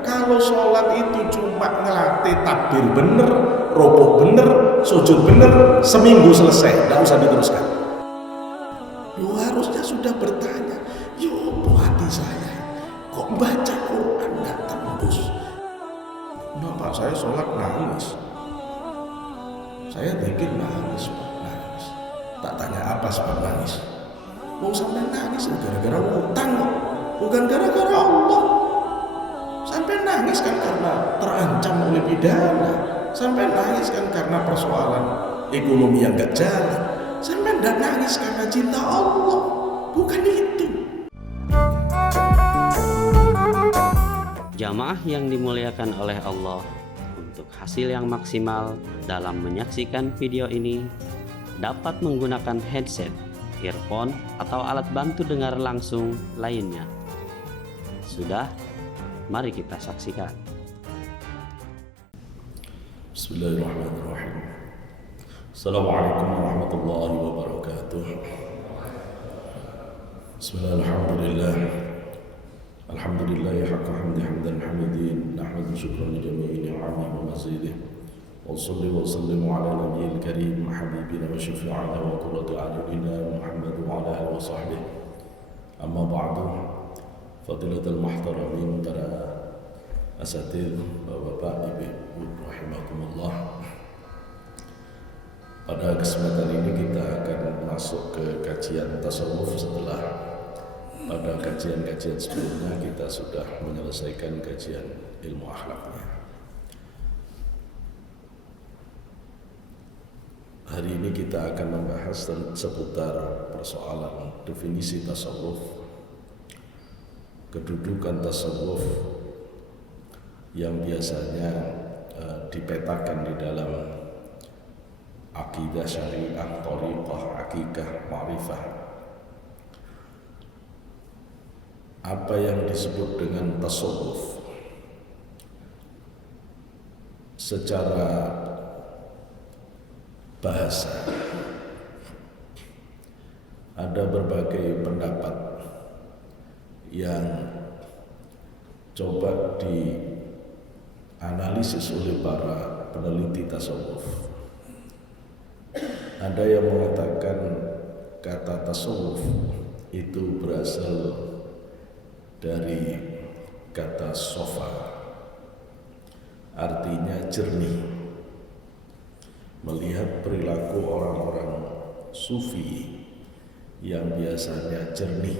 Kalau sholat itu cuma ngelatih takbir bener, rukuk bener, sujud bener, seminggu selesai, tidak usah diteruskan. Lu harusnya sudah bertanya, yo hati saya kok baca Quran nggak tembus? Nah Pak, saya sholat nangis, saya bikin nangis, Pak, nangis. Tak tanya apa sebab nangis. Mau sampai nangis gara-gara utang kok, bukan gara-gara Allah. Sampai nangis kan karena terancam oleh pidana, sampai nangis kan karena persoalan ekonomi yang gak jalan, sampai nggak nangis karena cinta Allah, bukan itu. Jamaah yang dimuliakan oleh Allah, untuk hasil yang maksimal dalam menyaksikan video ini dapat menggunakan headset, earphone, atau alat bantu dengar langsung lainnya. Sudah? Mari kita saksikan. Bismillahirrahmanirrahim. Assalamualaikum warahmatullahi wabarakatuh. Bismillahirrahmanirrahim. Alhamdulillah haqqa hamdan hamidin, nahmadu syukran li jami'i ni'ami wa mazidih. Wa salli wa sallimu ala nabiyil karim habibina wa syafi'ina wa qurrati a'yunina Muhammad wa ala alihi wa sahbihi. Amma ba'du. Fadilatul muhtaramin, para asatidz, bapak-bapak, ibu-ibu rahimakumullah. Pada kesempatan ini kita akan masuk ke kajian tasawuf setelah pada kajian-kajian sebelumnya kita sudah menyelesaikan kajian ilmu akhlaknya. Hari ini kita akan membahas seputar persoalan definisi tasawuf, kedudukan tasawuf yang biasanya dipetakan di dalam akidah syariah, thariqah, akikah, ma'rifah. Apa yang disebut dengan tasawuf secara bahasa, ada berbagai pendapat yang coba dianalisis oleh para peneliti tasawuf. Ada yang mengatakan kata tasawuf itu berasal dari kata sofa, artinya jernih. Melihat perilaku orang-orang sufi yang biasanya jernih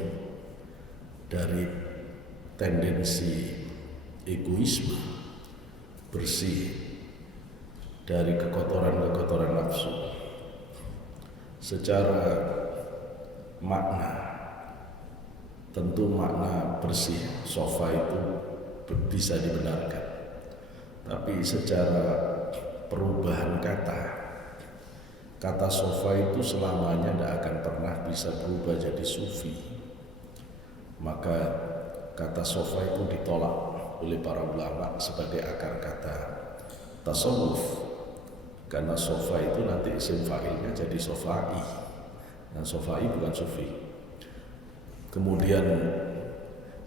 dari tendensi egoisme, bersih dari kekotoran-kekotoran nafsu. Secara makna, tentu makna bersih sofa itu bisa dibenarkan, tapi secara perubahan kata sofa itu selamanya tidak akan pernah bisa berubah jadi sufi. Maka kata sofa itu ditolak oleh para ulama sebagai akar kata tasawuf, karena sofa itu nanti isim fa'ilnya jadi sofai, dan sofai bukan sufi. Kemudian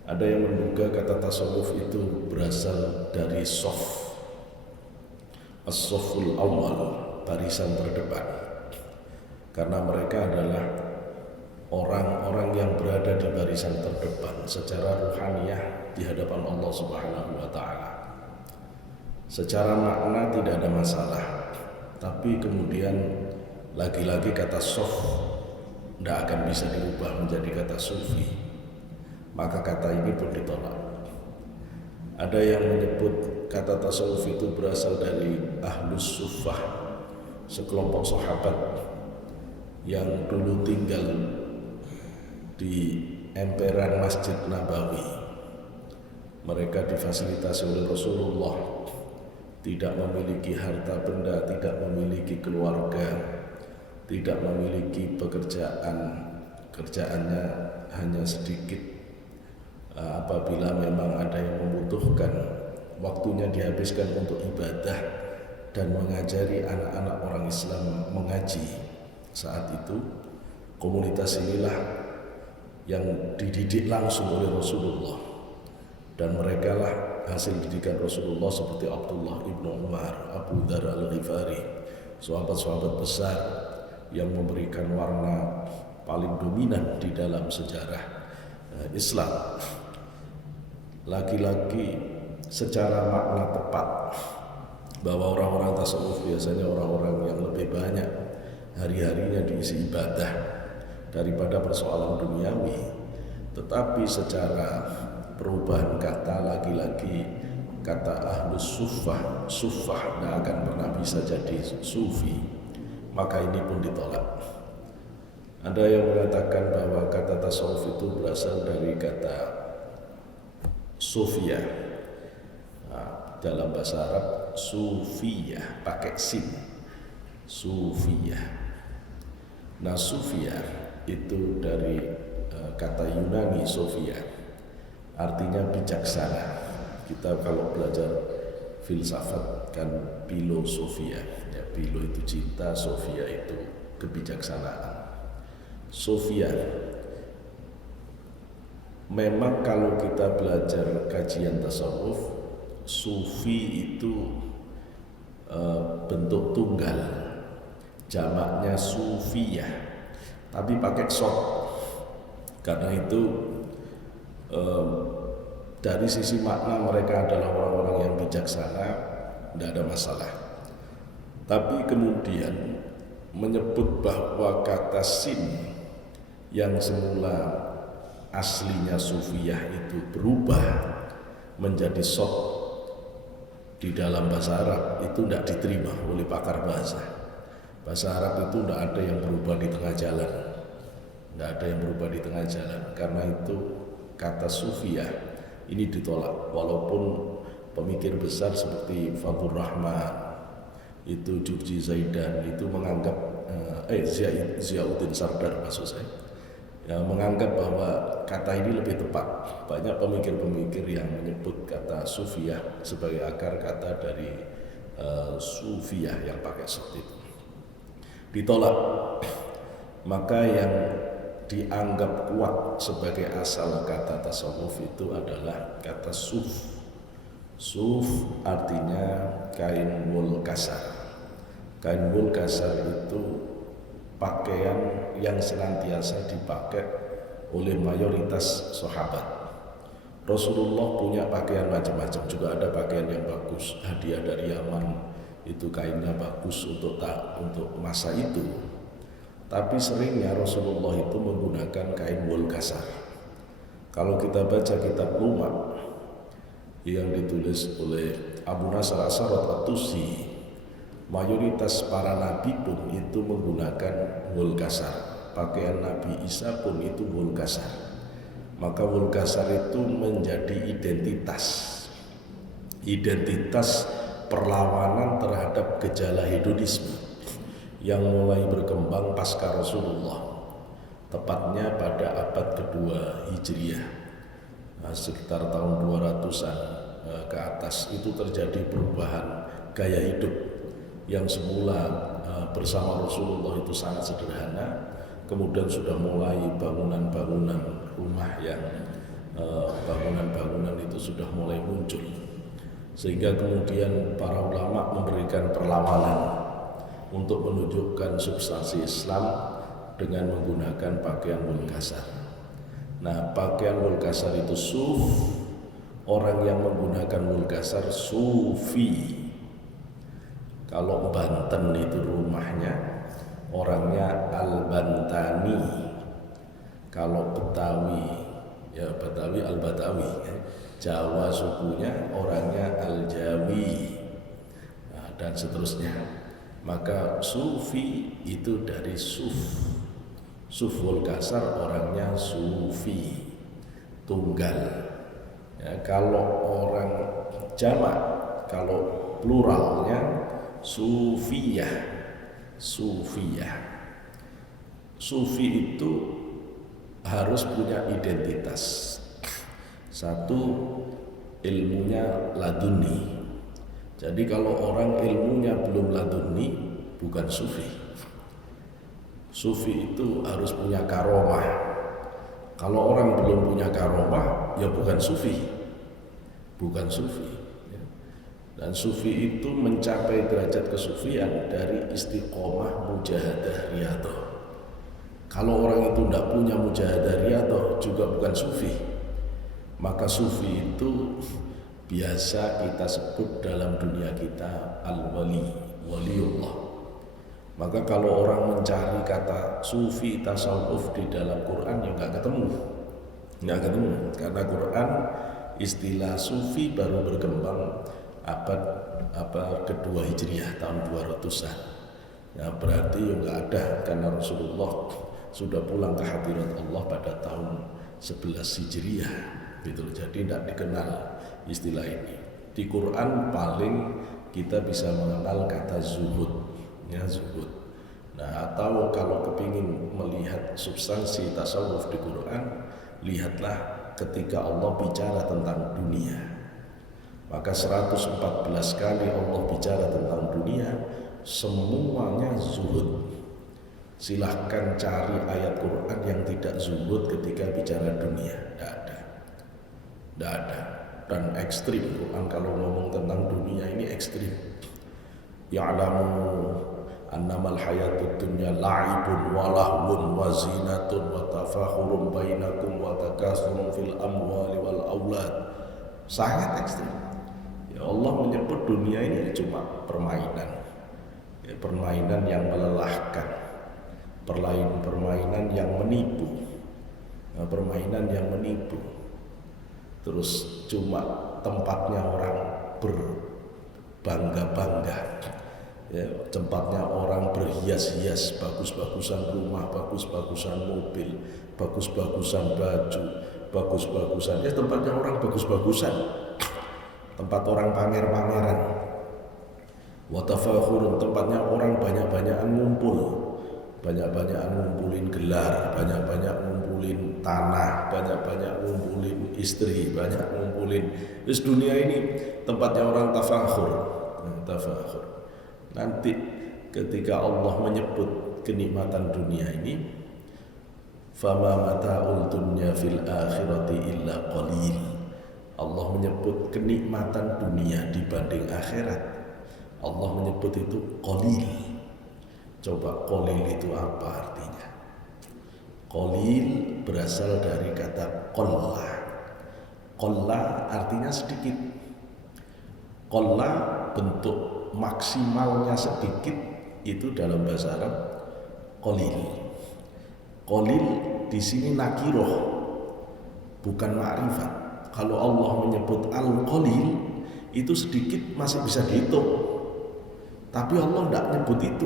ada yang menduga kata tasawuf itu berasal dari sof, as-soful awal, barisan terdepan, karena mereka adalah orang-orang yang berada di barisan terdepan secara ruhaniyah di hadapan Allah Subhanahu wa ta'ala. Secara makna tidak ada masalah, tapi kemudian lagi-lagi kata sof tidak akan bisa dirubah menjadi kata sufi, maka kata ini pun ditolak. Ada yang menyebut kata tasawuf itu berasal dari ahlus suffah, sekelompok sahabat yang dulu tinggal di emperan Masjid Nabawi. Mereka difasilitasi oleh Rasulullah, tidak memiliki harta benda, tidak memiliki keluarga, tidak memiliki pekerjaan, kerjaannya hanya sedikit. Apabila memang ada yang membutuhkan, waktunya dihabiskan untuk ibadah dan mengajari anak-anak orang Islam mengaji. Saat itu komunitas inilah yang dididik langsung oleh Rasulullah, dan mereka lah hasil didikan Rasulullah seperti Abdullah ibnu Umar, Abu Dzar al-Ghifari, sahabat-sahabat besar yang memberikan warna paling dominan di dalam sejarah Islam. Lagi-lagi secara makna tepat bahwa orang-orang tasawuf biasanya orang-orang yang lebih banyak hari-harinya diisi ibadah daripada persoalan duniawi. Tetapi secara perubahan kata, lagi-lagi kata ahlus suffah tidak akan pernah bisa jadi sufi, maka ini pun ditolak. Ada yang mengatakan bahwa kata tasawuf itu berasal dari kata sufia. Nah, dalam bahasa Arab sufia pakai sin, sufia. Nah, sufia itu dari kata Yunani sofia, artinya bijaksana. Kita kalau belajar filsafat kan filosofia, ya, philo itu cinta, sofia itu kebijaksanaan. Sofia, memang kalau kita belajar kajian tasawuf, sufi itu bentuk tunggal, jamaknya sufiyah, tapi pakai sod. Karena itu dari sisi makna mereka adalah orang-orang yang bijaksana, tidak ada masalah. Tapi kemudian menyebut bahwa kata sin yang semula aslinya sufiyah itu berubah menjadi sod di dalam bahasa Arab itu tidak diterima oleh pakar bahasa. Bahasa Arab itu tidak ada yang berubah di tengah jalan. Tidak ada yang berubah di tengah jalan. Karena itu kata sufiyah ini ditolak. Walaupun pemikir besar seperti Fadlur Rahman, itu Jurji Zaidan itu menganggap Ziauddin Sardar maksud saya, ya, menganggap bahwa kata ini lebih tepat. Banyak pemikir-pemikir yang menyebut kata sufiyah sebagai akar kata dari sufiyah yang pakai sod itu. Ditolak. Maka yang dianggap kuat sebagai asal kata tasawuf itu adalah kata suf. Suf artinya kain wol kasar. Kain wol kasar itu pakaian yang senantiasa dipakai oleh mayoritas sahabat. Rasulullah punya pakaian macam-macam, juga ada pakaian yang bagus, hadiah dari Yaman, itu kainnya bagus untuk masa itu. Tapi seringnya Rasulullah itu menggunakan kain wol kasar. Kalau kita baca kitab Lumat yang ditulis oleh Abu Nasr As-Sarat At-Tusi, mayoritas para nabi pun itu menggunakan wol kasar. Pakaian Nabi Isa pun itu wol kasar. Maka wol kasar itu menjadi identitas perlawanan terhadap gejala hedonisme yang mulai berkembang pasca Rasulullah, tepatnya pada abad kedua Hijriah, sekitar tahun 200-an ke atas. Itu terjadi perubahan gaya hidup yang semula bersama Rasulullah itu sangat sederhana, kemudian sudah mulai bangunan-bangunan rumah yang bangunan-bangunan itu sudah mulai muncul, sehingga kemudian para ulama memberikan perlawanan untuk menunjukkan substansi Islam dengan menggunakan pakaian wol kasar. Nah, pakaian wol kasar itu suf, orang yang menggunakan wol kasar sufi. Kalau Banten itu rumahnya, orangnya Al-Bantani. Kalau Betawi, ya Betawi Al-Batawi. Jawa sukunya orangnya Al-Jawi, dan seterusnya. Maka sufi itu dari suf. Suf wol kasar orangnya sufi, tunggal. Ya, kalau orang jamak, kalau pluralnya sufiyah. Sufiyah. Sufi itu harus punya identitas. Satu, ilmunya laduni. Jadi kalau orang ilmunya belum laduni, bukan sufi. Sufi itu harus punya karomah. Kalau orang belum punya karomah, ya bukan sufi. bukan sufi. Dan sufi itu mencapai derajat kesufian dari istiqomah mujahadah riyadhah. Kalau orang itu tidak punya mujahadah riyadhah juga bukan sufi. Maka sufi itu biasa kita sebut dalam dunia kita al-wali, waliullah. Maka kalau orang mencari kata sufi tasawuf di dalam Quran ya nggak ketemu. Karena Quran istilah sufi baru berkembang abad kedua Hijriah, tahun 200-an. Ya berarti ya nggak ada, karena Rasulullah sudah pulang ke hadirat Allah pada tahun 11 Hijriah gitu. Jadi tidak dikenal istilah ini. Di Quran paling kita bisa mengenal kata zuhud, ya zuhud. Nah, atau kalau kepingin melihat substansi tasawuf di Quran, lihatlah ketika Allah bicara tentang dunia. Maka 114 kali Allah bicara tentang dunia, semuanya zuhud. Silahkan cari ayat Quran yang tidak zuhud ketika bicara dunia. Tidak ada. Dan ekstrim Quran kalau ngomong tentang dunia ini ekstrim. Ya'lamu annamal hayatud dunya la'ibun wa lahwun wa zinatun wa tafakhurun bainakum wa takasurun fil amwali wal aulad. Sangat ekstrim. Ya Allah menyebut dunia ini cuma permainan, ya, permainan yang melelahkan, permainan yang menipu, ya, permainan yang menipu. Terus cuma tempatnya orang berbangga-bangga, ya, tempatnya orang berhias-hias, bagus-bagusan rumah, bagus-bagusan mobil, bagus-bagusan baju, bagus-bagusan, ya tempatnya orang bagus-bagusan. Tempat orang pamer-pameran. Wa tafakhurun, tempatnya orang banyak-banyakan ngumpul. Banyak-banyakan ngumpulin gelar, banyak-banyak ngumpulin tanah, banyak-banyak ngumpulin istri, banyak ngumpulin. Terus dunia ini tempatnya orang tafakhur. Nanti ketika Allah menyebut kenikmatan dunia ini, fama mata'ul dunya fil akhirati illa qalil. Allah menyebut kenikmatan dunia dibanding akhirat, Allah menyebut itu qalil. Coba qalil itu apa artinya? Qalil berasal dari kata qalla. Qalla artinya sedikit. Qalla bentuk maksimalnya sedikit, itu dalam bahasa Arab qalil. Qalil di sini nakiroh, bukan ma'rifat. Kalau Allah menyebut al-qalil, itu sedikit masih bisa dihitung. Tapi Allah tidak menyebut itu.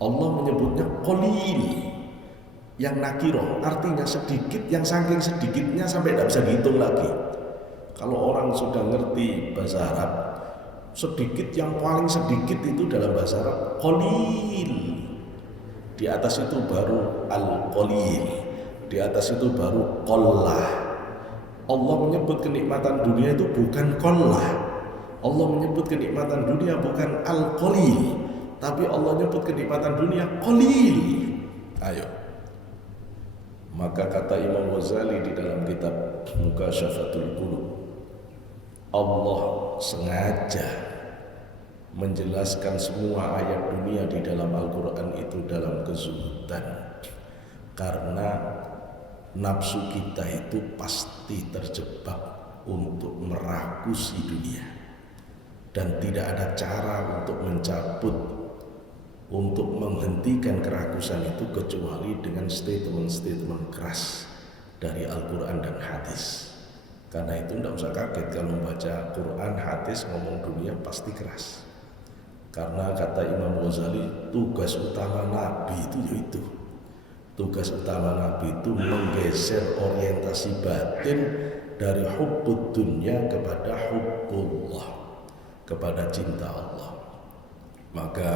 Allah menyebutnya qalil, yang nakiroh, artinya sedikit, yang saking sedikitnya sampai tidak bisa dihitung lagi. Kalau orang sudah ngerti bahasa Arab, sedikit yang paling sedikit itu dalam bahasa Arab qalil. Di atas itu baru al-qalil, di atas itu baru qallah. Allah menyebut kenikmatan dunia itu bukan qallah. Allah menyebut kenikmatan dunia bukan al-qalil, tapi Allah menyebut kenikmatan dunia qalil. Ayo. Maka kata Imam Ghazali di dalam kitab Mukasyafatul Qulub, Allah sengaja menjelaskan semua ayat dunia di dalam Al-Quran itu dalam kezuhudan, karena nafsu kita itu pasti terjebak untuk merakusi dunia, dan tidak ada cara untuk mencabut, untuk menghentikan kerakusan itu kecuali dengan statement-statement keras dari Al-Quran dan hadis. Karena itu tidak usah kaget kalau membaca Quran, hadis ngomong dunia pasti keras. Karena kata Imam Ghazali, tugas utama Nabi itu yaitu tugas utama Nabi itu menggeser orientasi batin dari hubbud dunya kepada hubbullah, kepada cinta Allah. Maka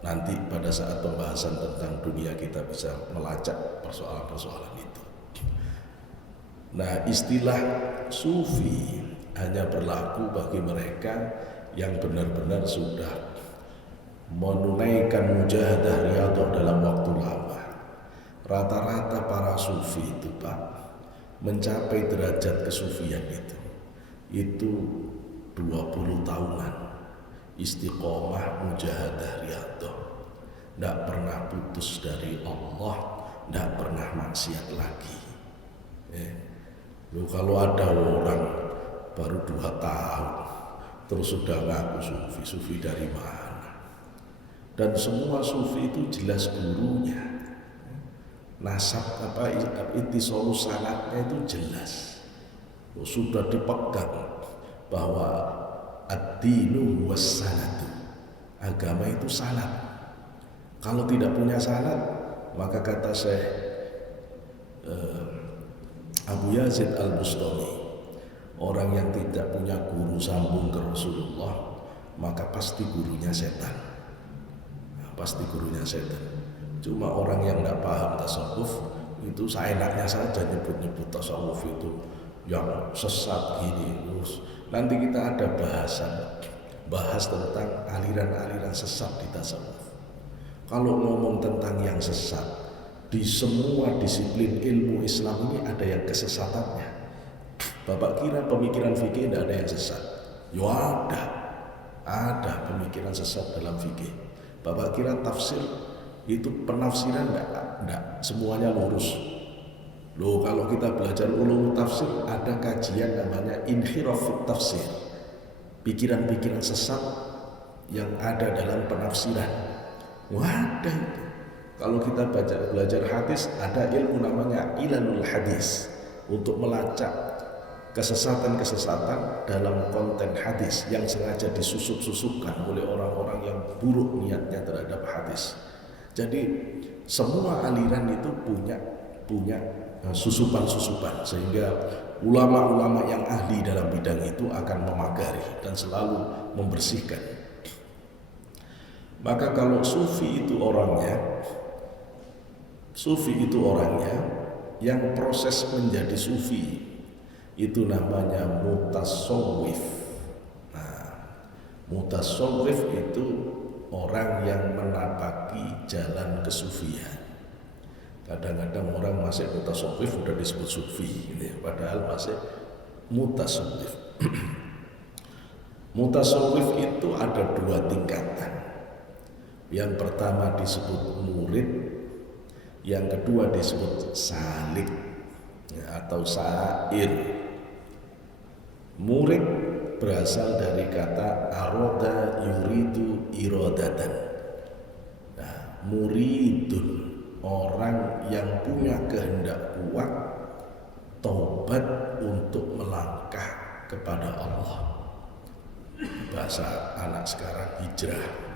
nanti pada saat pembahasan tentang dunia kita bisa melacak persoalan-persoalan itu. Nah, istilah sufi hanya berlaku bagi mereka yang benar-benar sudah menunaikan mujahadah riyadhah dalam waktu lama. Rata-rata para sufi itu Pak mencapai derajat kesufian itu itu 20 tahunan istiqomah mujahadah riyadhah, tidak pernah putus dari Allah, tidak pernah maksiat lagi. Loh, kalau ada orang baru 2 tahun terus sudah ngaku sufi dari mana? Dan semua sufi itu jelas gurunya, nasab ittisal sanadnya itu jelas, sudah dipegang bahwa ad-dinu was sanadu, agama itu sanad. Kalau tidak punya sanad, maka kata Syekh Abu Yazid Al-Bustami, orang yang tidak punya guru sambung ke Rasulullah, maka pasti gurunya setan. Pasti gurunya setan. Cuma orang yang tidak paham tasawuf itu seenaknya saja nyebut-nyebut tasawuf itu yang sesat gini. Terus nanti kita ada bahas tentang aliran-aliran sesat di tasawuf. Kalau ngomong tentang yang sesat, di semua disiplin ilmu Islam ini ada yang kesesatannya. Bapak kira pemikiran fikih tidak ada yang sesat? Ya ada pemikiran sesat dalam fikih. Bapak kira tafsir itu penafsiran enggak semuanya lurus. Loh, kalau kita belajar ulum tafsir ada kajian namanya inhiraf fit tafsir, pikiran-pikiran sesat yang ada dalam penafsiran. Wadah itu. Kalau kita belajar hadis ada ilmu namanya ilalul hadis, untuk melacak kesesatan-kesesatan dalam konten hadis yang sengaja disusup-susupkan oleh orang-orang yang buruk niatnya terhadap hadis. Jadi semua aliran itu punya susupan-susupan, sehingga ulama-ulama yang ahli dalam bidang itu akan memagari dan selalu membersihkan. Maka kalau sufi itu orangnya yang proses menjadi sufi itu namanya mutasawwif. Nah, mutasawwif itu orang yang menapaki jalan kesufian. Kadang-kadang orang masih mutasawwif udah disebut sufi gitu ya, padahal masih mutasawwif. Mutasawwif itu ada 2 tingkatan. Yang pertama disebut murid, yang kedua disebut salik atau sair. Murid berasal dari kata aroda yuridu irodatan. Nah, muridun, orang yang punya kehendak kuat, taubat untuk melangkah kepada Allah. Bahasa anak sekarang hijrah.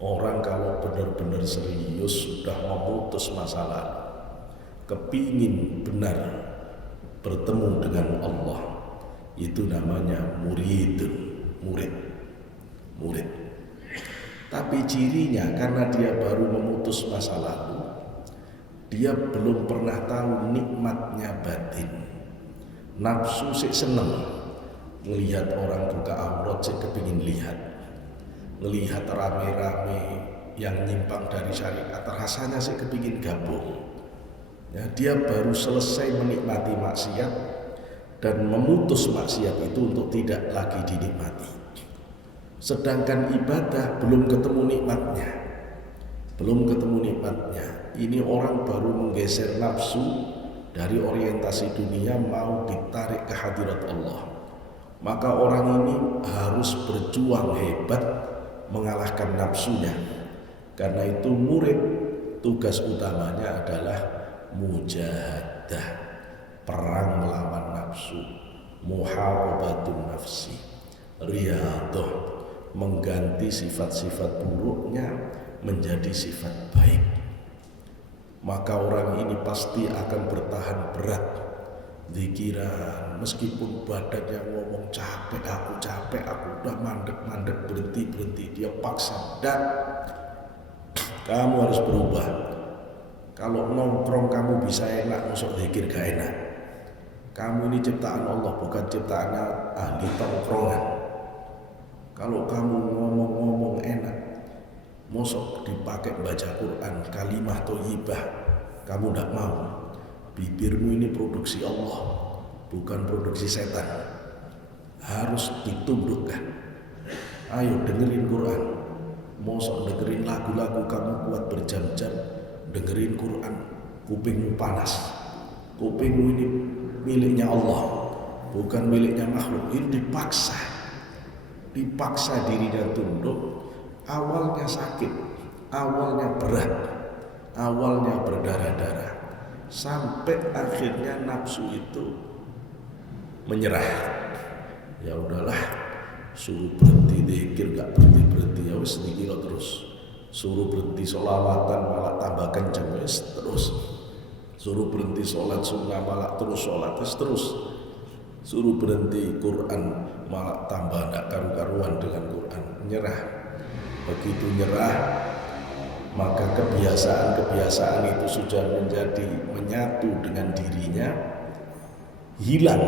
Orang kalau benar-benar serius sudah memutus masa lalu, kepingin benar bertemu dengan Allah, itu namanya murid. Tapi cirinya karena dia baru memutus masa lalu, dia belum pernah tahu nikmatnya batin. Nafsu sik seneng ngelihat orang buka aurat, sik kepingin lihat. Ngelihat rame-rame yang nyimpang dari syariat, rasanya sih kepingin gabung. Ya, dia baru selesai menikmati maksiat dan memutus maksiat itu untuk tidak lagi dinikmati. Sedangkan ibadah belum ketemu nikmatnya. Ini orang baru menggeser nafsu dari orientasi dunia, mau ditarik ke hadirat Allah. Maka orang ini harus berjuang hebat mengalahkan nafsunya. Karena itu murid tugas utamanya adalah mujahadah, perang melawan nafsu, muharabatun nafsi, riyadhah, mengganti sifat-sifat buruknya menjadi sifat baik. Maka orang ini pasti akan bertahan berat zikiran, meskipun badannya ngomong capek aku udah mandek berhenti, dia paksa. Dan kamu harus berubah. Kalau nongkrong kamu bisa enak, masuk zikir gak enak. Kamu ini ciptaan Allah, bukan ciptaannya ahli tongkrongan. Kalau kamu ngomong enak, masuk dipakai baca Quran, kalimah thayyibah, kamu tidak mau. Bibirmu ini produksi Allah, bukan produksi setan. harus ditundukkan. Ayo dengerin Quran. Mosok dengerin lagu-lagu kamu kuat berjam-jam dengerin Quran, kupingmu panas. Kupingmu ini miliknya Allah, bukan miliknya makhluk. Ini dipaksa dirinya tunduk. Awalnya sakit, awalnya berat, awalnya berdarah-darah, sampai akhirnya nafsu itu menyerah. Ya udahlah, suruh berhenti zikir gak berhenti ya wis niki terus. Suruh berhenti sholawatan malah tambah kenceng wis terus. Suruh berhenti sholat sunnah malah terus sholat terus. Suruh berhenti Quran malah tambah gak karu-karuan dengan Quran. Nyerah. Begitu nyerah, maka kebiasaan-kebiasaan itu sudah menyatu dengan dirinya, hilang.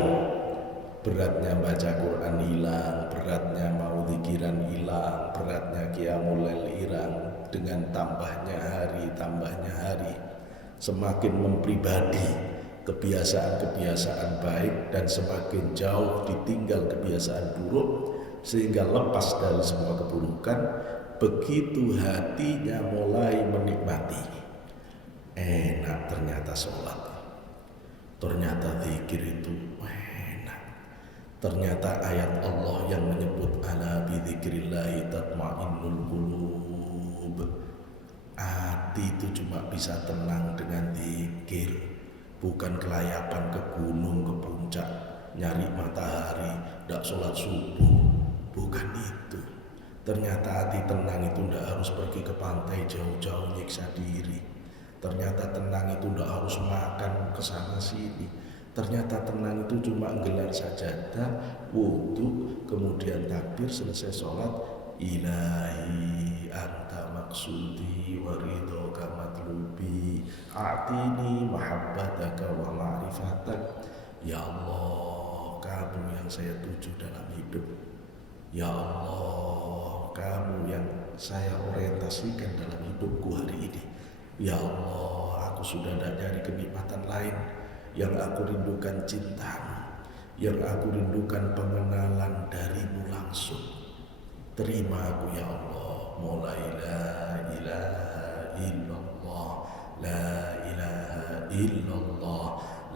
Beratnya baca Quran hilang, beratnya mau zikiran hilang, beratnya qiyamul lail hilang. Dengan tambahnya hari, semakin mempribadi kebiasaan-kebiasaan baik dan semakin jauh ditinggal kebiasaan buruk, sehingga lepas dari semua keburukan. Begitu hatinya mulai menikmati, enak ternyata sholat, ternyata zikir itu enak, ternyata ayat Allah yang menyebut ala bidzikrillahi tatma'innul qulub. Hati itu cuma bisa tenang dengan zikir, bukan kelayapan ke gunung, ke puncak, nyari matahari, ndak sholat subuh, bukan itu. Ternyata hati tenang itu ndak harus pergi ke pantai jauh-jauh nyiksa diri. Ternyata tenang itu ndak harus makan kesana sini. Ternyata tenang itu cuma gelar sajadah, wudu, kemudian takbir, selesai sholat, ilahi anta maksudi wa ridhoka matlubi a'tini mahabbataka wa ma'rifatak. Ya Allah, kamu yang saya tuju dalam hidup. Ya Allah, kamu yang saya orientasikan dalam hidupku hari ini. Ya Allah, aku sudah tidak nyari kenikmatan lain. Yang aku rindukan cintamu, yang aku rindukan pengenalan darimu langsung. Terima aku ya Allah. Mulai la ilaha illallah, la ilaha illallah,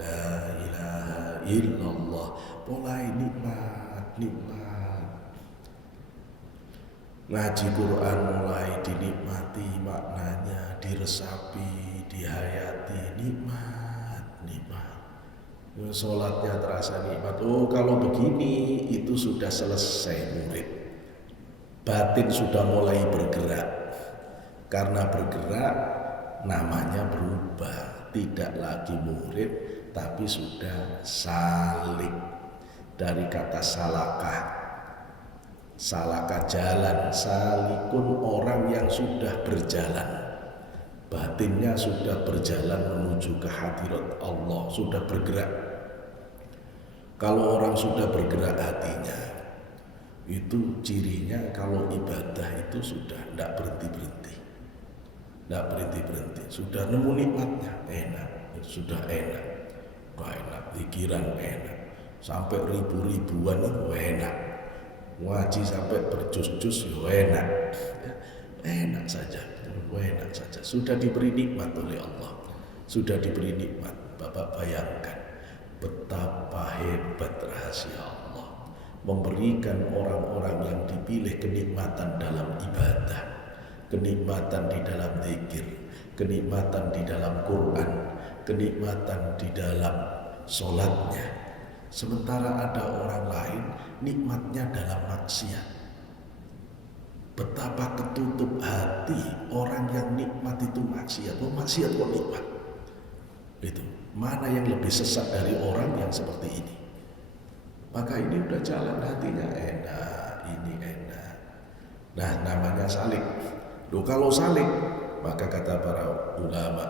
la ilaha illallah. Mulai nikmat. Ngaji Quran mulai dinikmati maknanya, diresapi, dihayati, nikmat. Sholatnya terasa nikmat. Oh, kalau begini itu sudah selesai murid. Batin sudah mulai bergerak. Karena bergerak namanya berubah. Tidak lagi murid, tapi sudah salik. Dari kata salakah. Salakah jalan, salikun orang yang sudah berjalan. Batinnya sudah berjalan menuju ke hadirat Allah, sudah bergerak. Kalau orang sudah bergerak hatinya, itu cirinya kalau ibadah itu sudah tidak berhenti-berhenti. Tidak berhenti-berhenti, sudah nemu nikmatnya, enak, sudah enak. Pikiran enak, sampai ribu-ribuan itu enak. Ngaji sampai berjus-jus enak. Enak saja. Sudah diberi nikmat oleh Allah. Sudah diberi nikmat. Bapak bayangkan betapa hebat rahasia Allah memberikan orang-orang yang dipilih kenikmatan dalam ibadah, kenikmatan di dalam zikir, kenikmatan di dalam Quran, kenikmatan di dalam sholatnya. Sementara ada orang lain nikmatnya dalam maksiat. Betapa ketutup hati orang yang nikmat itu maksiat. Oh, maksiat kok nikmat? Itu mana yang lebih sesat dari orang yang seperti ini? Maka ini udah jalan hatinya enak, ini enak. Nah, namanya salik. Loh, kalau salik, maka kata para ulama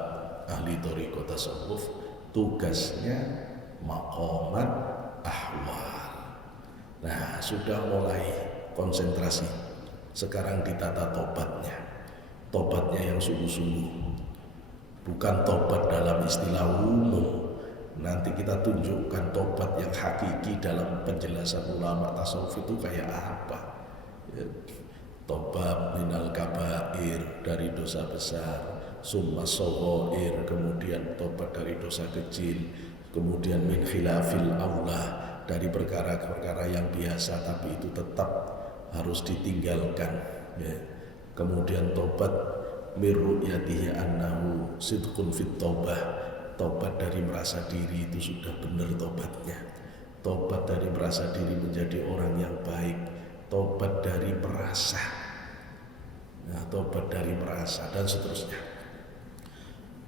ahli thariqah tasawuf, tugasnya maqamat ahwal. Nah, sudah mulai konsentrasi. Sekarang ditata tobatnya. Tobatnya yang sungguh-sungguh. Bukan tobat dalam istilah umum, Nanti kita tunjukkan tobat yang hakiki dalam penjelasan ulama tasawuf itu kayak apa. Ya, tobat minal kabair, dari dosa besar, summa shaghair, kemudian tobat dari dosa kecil, kemudian min khilafil aula, dari perkara-perkara yang biasa tapi itu tetap harus ditinggalkan, ya. Kemudian tobat mir ru'yatihi annahu sidqun fit taubah, tobat dari merasa diri itu sudah benar tobatnya, tobat dari merasa diri menjadi orang yang baik, tobat dari merasa, nah, tobat dari merasa dan seterusnya.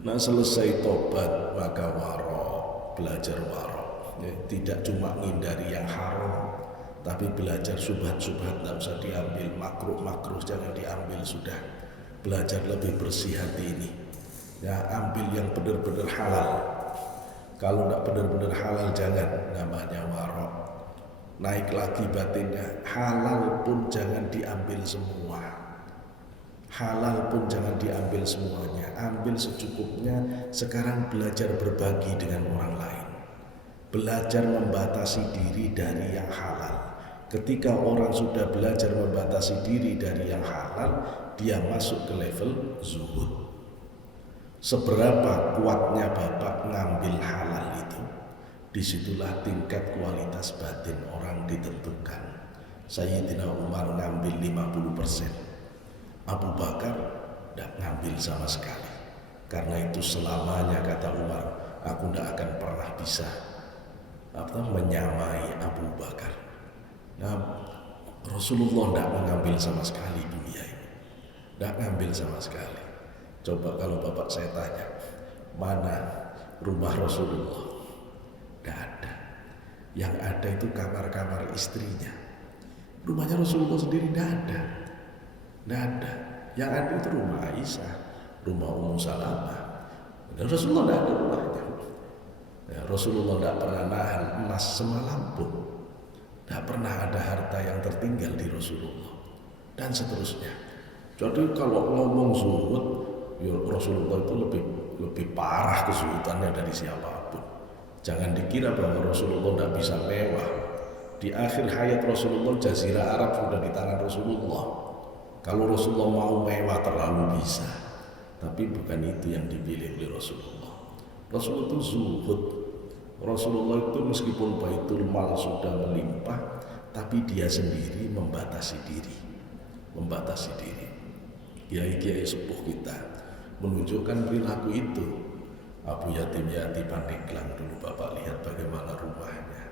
Nah, selesai tobat maka warok, belajar warok, ya, tidak cuma menghindari yang haram tapi belajar subhat-subhat, tidak usah diambil, makruh-makruh jangan diambil, sudah belajar lebih bersih hati ini. Ya, ambil yang benar-benar halal. Kalau tidak benar-benar halal jangan, namanya warok. Naik lagi batinnya, halal pun jangan diambil semua. Halal pun jangan diambil semuanya, ambil secukupnya. Sekarang belajar berbagi dengan orang lain, belajar membatasi diri dari yang halal. Ketika orang sudah belajar membatasi diri dari yang halal, dia masuk ke level zuhud. Seberapa kuatnya Bapak ngambil halal itu, disitulah tingkat kualitas batin orang ditentukan. Sayyidina Umar ngambil 50%, Abu Bakar tidak ngambil sama sekali. Karena itu selamanya, kata Umar, aku tidak akan pernah bisa menyamai Abu Bakar. Nah, Rasulullah tidak mengambil sama sekali dunia ini, tidak ngambil sama sekali. Coba kalau Bapak saya tanya, mana rumah Rasulullah? Tidak ada. Yang ada itu kamar-kamar istrinya. Rumahnya Rasulullah sendiri tidak ada. Tidak ada. Yang ada itu rumah Aisyah, rumah Ummu Salamah. Dan Rasulullah tidak ada rumahnya. Ya, Rasulullah tidak pernah nahan emas semalam pun. Tidak pernah ada harta yang tertinggal di Rasulullah. Dan seterusnya. Jadi kalau ngomong zuhud, ya Rasulullah itu lebih parah kesulitannya dari siapapun. Jangan dikira bahwa Rasulullah tidak bisa mewah. Di akhir hayat Rasulullah, Jazirah Arab sudah di tangan Rasulullah. Kalau Rasulullah mau mewah terlalu bisa, tapi bukan itu yang dipilih oleh Rasulullah. Rasulullah itu zuhud. Rasulullah itu meskipun baitul mal sudah melimpah, tapi dia sendiri membatasi diri. Membatasi diri. Kiai-kiai sepuh kita menunjukkan perilaku itu. Abu Yatim Yati Pandeglang dulu Bapak lihat bagaimana rumahnya.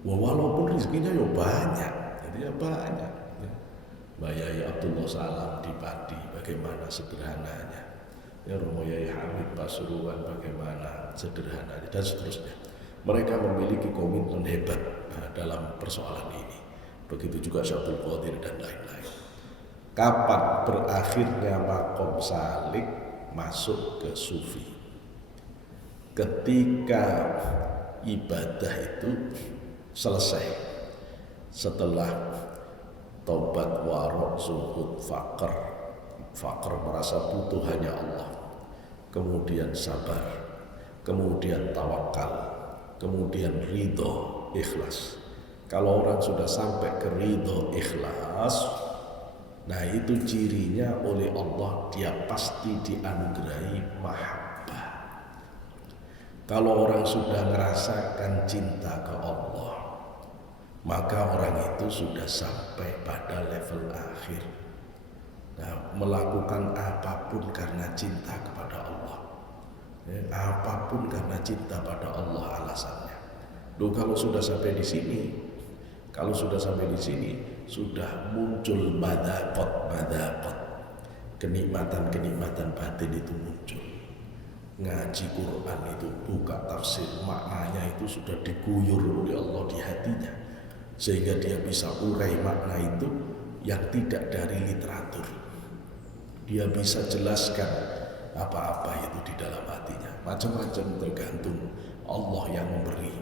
Walaupun rezekinya ya banyak, jadi ya banyak. Mbak Yai Abdullah Salam di Padi bagaimana sederhananya. Ya Romo Yai Hamid Pasuruan bagaimana sederhananya dan seterusnya. Mereka memiliki komitmen hebat dalam persoalan ini. Begitu juga Syaikhul Qadir dan lain-lain. Kapan berakhirnya makom salik masuk ke sufi? Ketika ibadah itu selesai, setelah tobat, warok, zuhud, fakr merasa butuh hanya Allah, kemudian sabar, kemudian tawakal, kemudian ridho, ikhlas. Kalau orang sudah sampai ke ridho, ikhlas, nah itu cirinya oleh Allah, dia pasti dianugerahi mahabbah. Kalau orang sudah merasakan cinta ke Allah, maka orang itu sudah sampai pada level akhir. Nah, melakukan apapun karena cinta kepada Allah. Apapun karena cinta pada Allah alasannya. Loh, kalau sudah sampai di sini, sudah muncul madaqat, kenikmatan batin itu muncul. Ngaji Quran itu, buka tafsir, maknanya itu sudah diguyur oleh Allah di hatinya, sehingga dia bisa urai makna itu yang tidak dari literatur. Dia bisa jelaskan apa-apa itu di dalam hatinya. Macam-macam tergantung Allah yang memberi.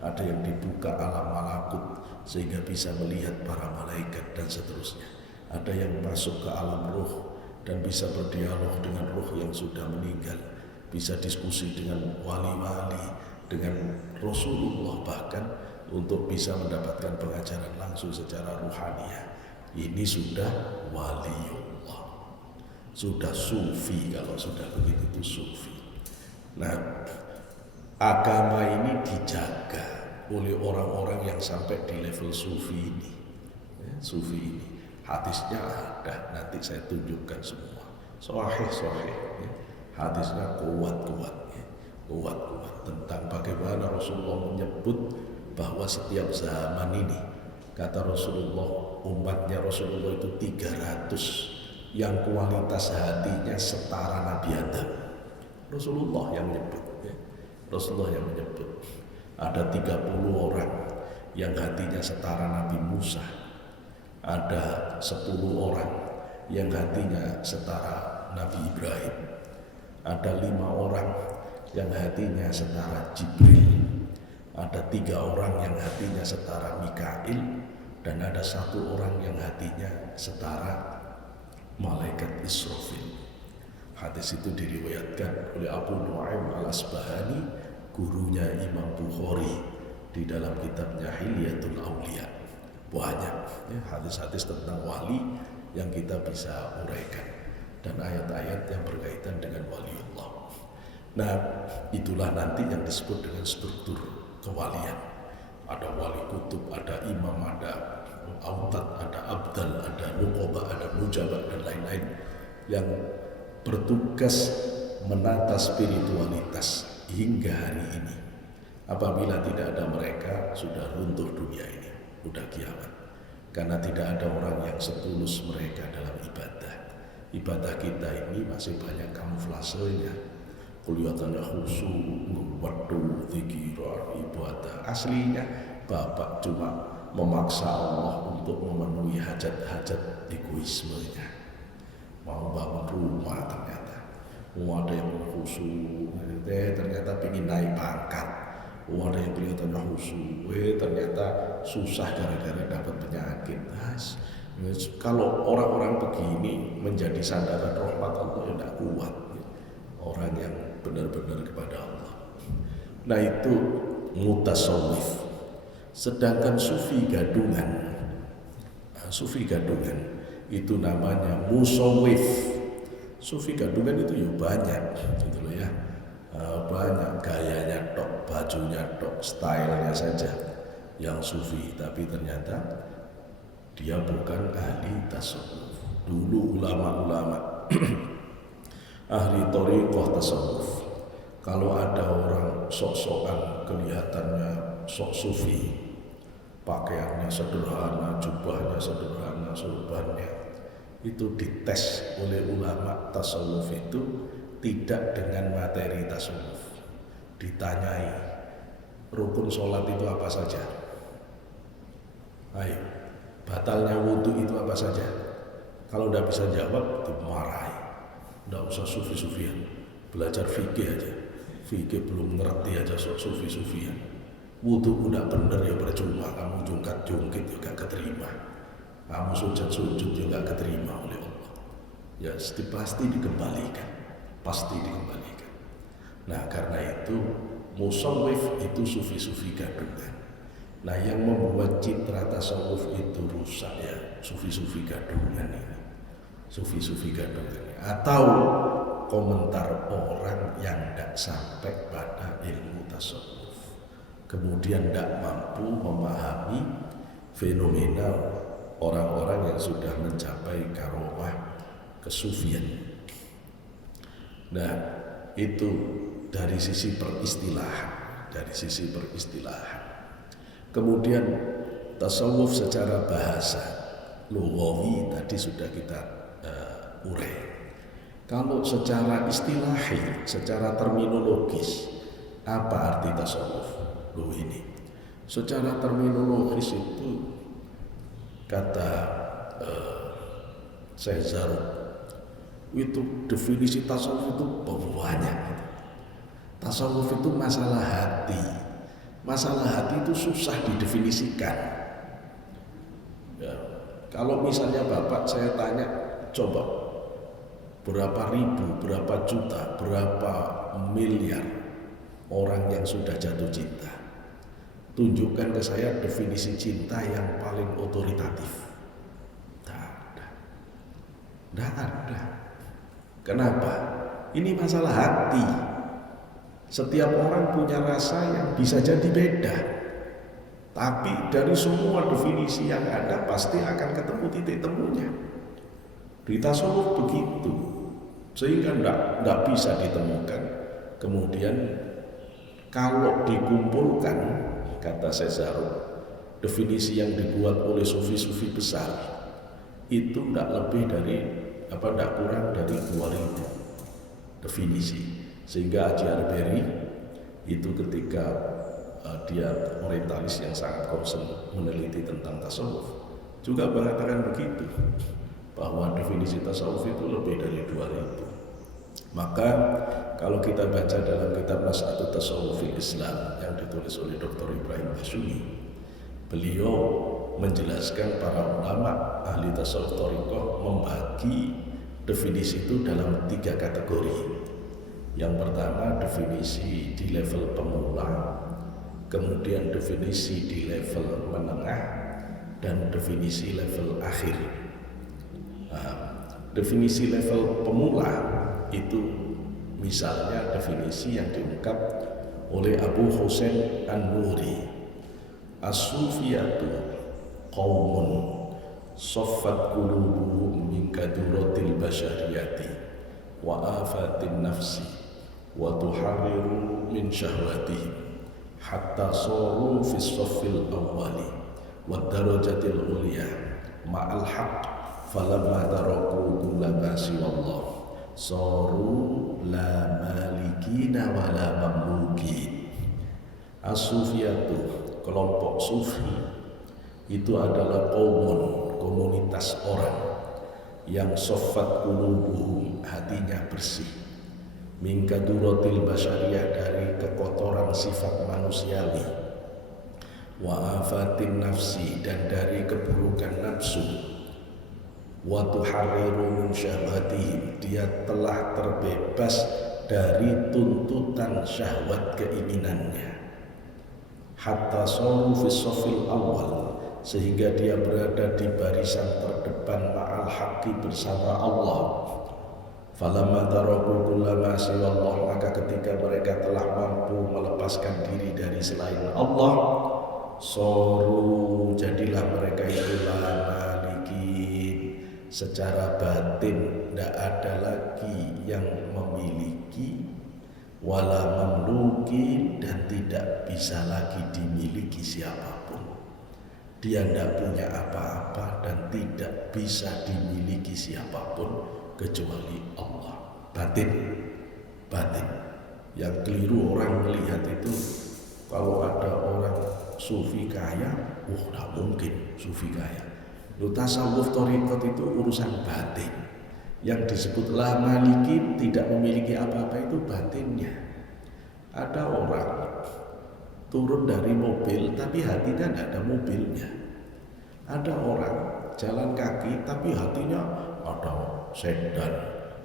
Ada yang dibuka alam malakut sehingga bisa melihat para malaikat dan seterusnya. Ada yang masuk ke alam ruh dan bisa berdialog dengan ruh yang sudah meninggal, bisa diskusi dengan wali-wali, dengan Rasulullah, bahkan untuk bisa mendapatkan pengajaran langsung secara ruhaniah. Ini sudah waliullah, sudah sufi. Kalau sudah begitu itu sufi. Nah, agama ini dijaga oleh orang-orang yang sampai di level sufi ini. Sufi ini hadisnya ada, nanti saya tunjukkan semua. Sahih, hadisnya kuat tentang bagaimana Rasulullah menyebut bahwa setiap zaman ini, kata Rasulullah, umatnya Rasulullah itu 300 yang kualitas hatinya setara Nabi Adam. Rasulullah yang menyebut. Ada 30 orang yang hatinya setara Nabi Musa. Ada 10 orang yang hatinya setara Nabi Ibrahim. Ada 5 orang yang hatinya setara Jibril. Ada 3 orang yang hatinya setara Mikail. Dan ada 1 orang yang hatinya setara malaikat Israfil. Hadis itu diriwayatkan oleh Abu Nu'aim al-Asbahani, gurunya Imam Bukhari, di dalam kitabnya Hilyatul Auliya. Banyak hadis-hadis tentang wali yang kita bisa uraikan, dan ayat-ayat yang berkaitan dengan waliullah. Nah, itulah nanti yang disebut dengan struktur kewalian. Ada wali kutub, ada imam, ada autad, ada abdal, ada nuqaba, ada nujaba, dan lain-lain yang bertugas menata spiritualitas hingga hari ini. Apabila tidak ada mereka, sudah runtuh dunia ini, sudah kiamat. Karena tidak ada orang yang setulus mereka dalam ibadah. Ibadah kita ini masih banyak kamuflasenya. Kelihatannya khusyuk, wadu, zikir, ibadah. Aslinya Bapak cuma memaksa Allah untuk memenuhi hajat-hajat egoismenya. Mau bangun rumah ternyata, ada yang khusyuk, ternyata pengen naik pangkat. Ada yang kelihatannya khusyuk, ternyata susah gara-gara dapat penyakit. Kalau orang-orang begini menjadi sandaran rahmat Allah, ya tidak kuat. Orang yang benar-benar kepada Allah. Nah, itu mutasawwif. Sedangkan sufi gadungan itu namanya musawwif. Sufi gadungan itu ya banyak, gitu loh ya. Banyak gayanya tok, bajunya tok, stylenya saja yang sufi, tapi ternyata dia bukan ahli tasawuf. Dulu ulama-ulama ahli thariqah tasawuf, kalau ada orang sok-sokan kelihatannya sok sufi, pakaiannya sederhana, jubahnya sederhana, sorbannya, itu dites oleh ulama tasawuf itu tidak dengan materi tasawuf. Ditanyai, rukun sholat itu apa saja? Ayo, batalnya wudhu itu apa saja? Kalau udah bisa jawab, dimarahi. Nggak usah sufi-sufian, belajar fikih aja. Fikih belum ngerti aja sok sufi-sufian. Wudhu udah bener ya percuma, kamu jungkat-jungkit juga keterima, kamu sujud-sujud juga keterima oleh Allah. Ya pasti dikembalikan. Nah, karena itu musawwif itu sufi-sufi gadungan. Nah, yang membuat citra tasawuf itu rusak ya sufi-sufi gadungan ini. Atau komentar orang yang tidak sampai pada ilmu tasawuf, kemudian tidak mampu memahami fenomena orang-orang yang sudah mencapai karomah kesufian. Nah, itu dari sisi peristilahan. Kemudian tasawuf secara bahasa lughawi tadi sudah kita urai. Kalau secara istilahi, secara terminologis, apa arti tasawuf? Loh ini, secara terminologis itu kata Syekh Zarruq, itu definisi tasawuf itu banyak. Tasawuf itu masalah hati. Masalah hati itu susah didefinisikan. Ya, kalau misalnya Bapak saya tanya, coba berapa ribu, berapa juta, berapa miliar orang yang sudah jatuh cinta. Tunjukkan ke saya definisi cinta yang paling otoritatif. Tidak ada. Kenapa? Ini masalah hati. Setiap orang punya rasa yang bisa jadi beda. Tapi dari semua definisi yang ada pasti akan ketemu titik temunya. Di tasawuf begitu. Sehingga tidak bisa ditemukan. Kemudian kalau dikumpulkan, kata Cesaro, definisi yang dibuat oleh sufi-sufi besar itu tidak lebih dari tidak kurang dari 2000 definisi. Sehingga Haji Arberi itu ketika dia orientalis yang sangat concern meneliti tentang tasawuf juga mengatakan begitu, bahwa definisi tasawuf itu lebih dari 2000. Maka kalau kita baca dalam kitab Mas'alatut Tasawwufil Islam yang ditulis oleh Dr. Ibrahim Basyumi, beliau menjelaskan para ulama ahli tasawuf thariqah membagi definisi itu dalam 3 kategori. Yang pertama definisi di level pemula, kemudian definisi di level menengah, dan definisi level akhir. Definisi level pemula itu misalnya definisi yang diungkap oleh Abu Husain An-Nuri, as-sufiyatu qaumun saffat qulubuhum min kaduratil bashariyati wa afatin nafsi wa tuharriru min syahwatihim hatta saru fi saffil awwali wa darajatil ulya ma'al haqq falamma taraku kulla basi wallah saru la malikina wa la mamlukin. As-sufiyatu, kelompok sufi itu adalah komunitas orang yang saffat qulubuhum, hatinya bersih, min kaduratil basyariyah, dari kekotoran sifat manusiawi, wa afatin nafsi, dan dari keburukan nafsu, wa tuharriru min syahwatihim, dia telah terbebas dari tuntutan syahwat keinginannya, hatta sawu fi safil awal, sehingga dia berada di barisan terdepan ma'al haqqi, bersama Allah. Falamma taraku kullama siwallah, maka ketika mereka telah mampu melepaskan diri dari selain Allah, soru, jadilah mereka itu malikin, secara batin tidak ada lagi yang memiliki, wala mamlukin, dan tidak bisa lagi dimiliki siapapun. Dia tidak punya apa-apa dan tidak bisa dimiliki siapapun kecuali Allah. Batin. Yang keliru orang melihat itu, kalau ada orang sufi kaya, tidak mungkin sufi kaya. Tasawuf thariqat itu urusan batin. Yang disebut la malikin, tidak memiliki apa-apa, itu batinnya. Ada orang turun dari mobil tapi hatinya tidak ada mobilnya. Ada orang jalan kaki tapi hatinya ada sedan,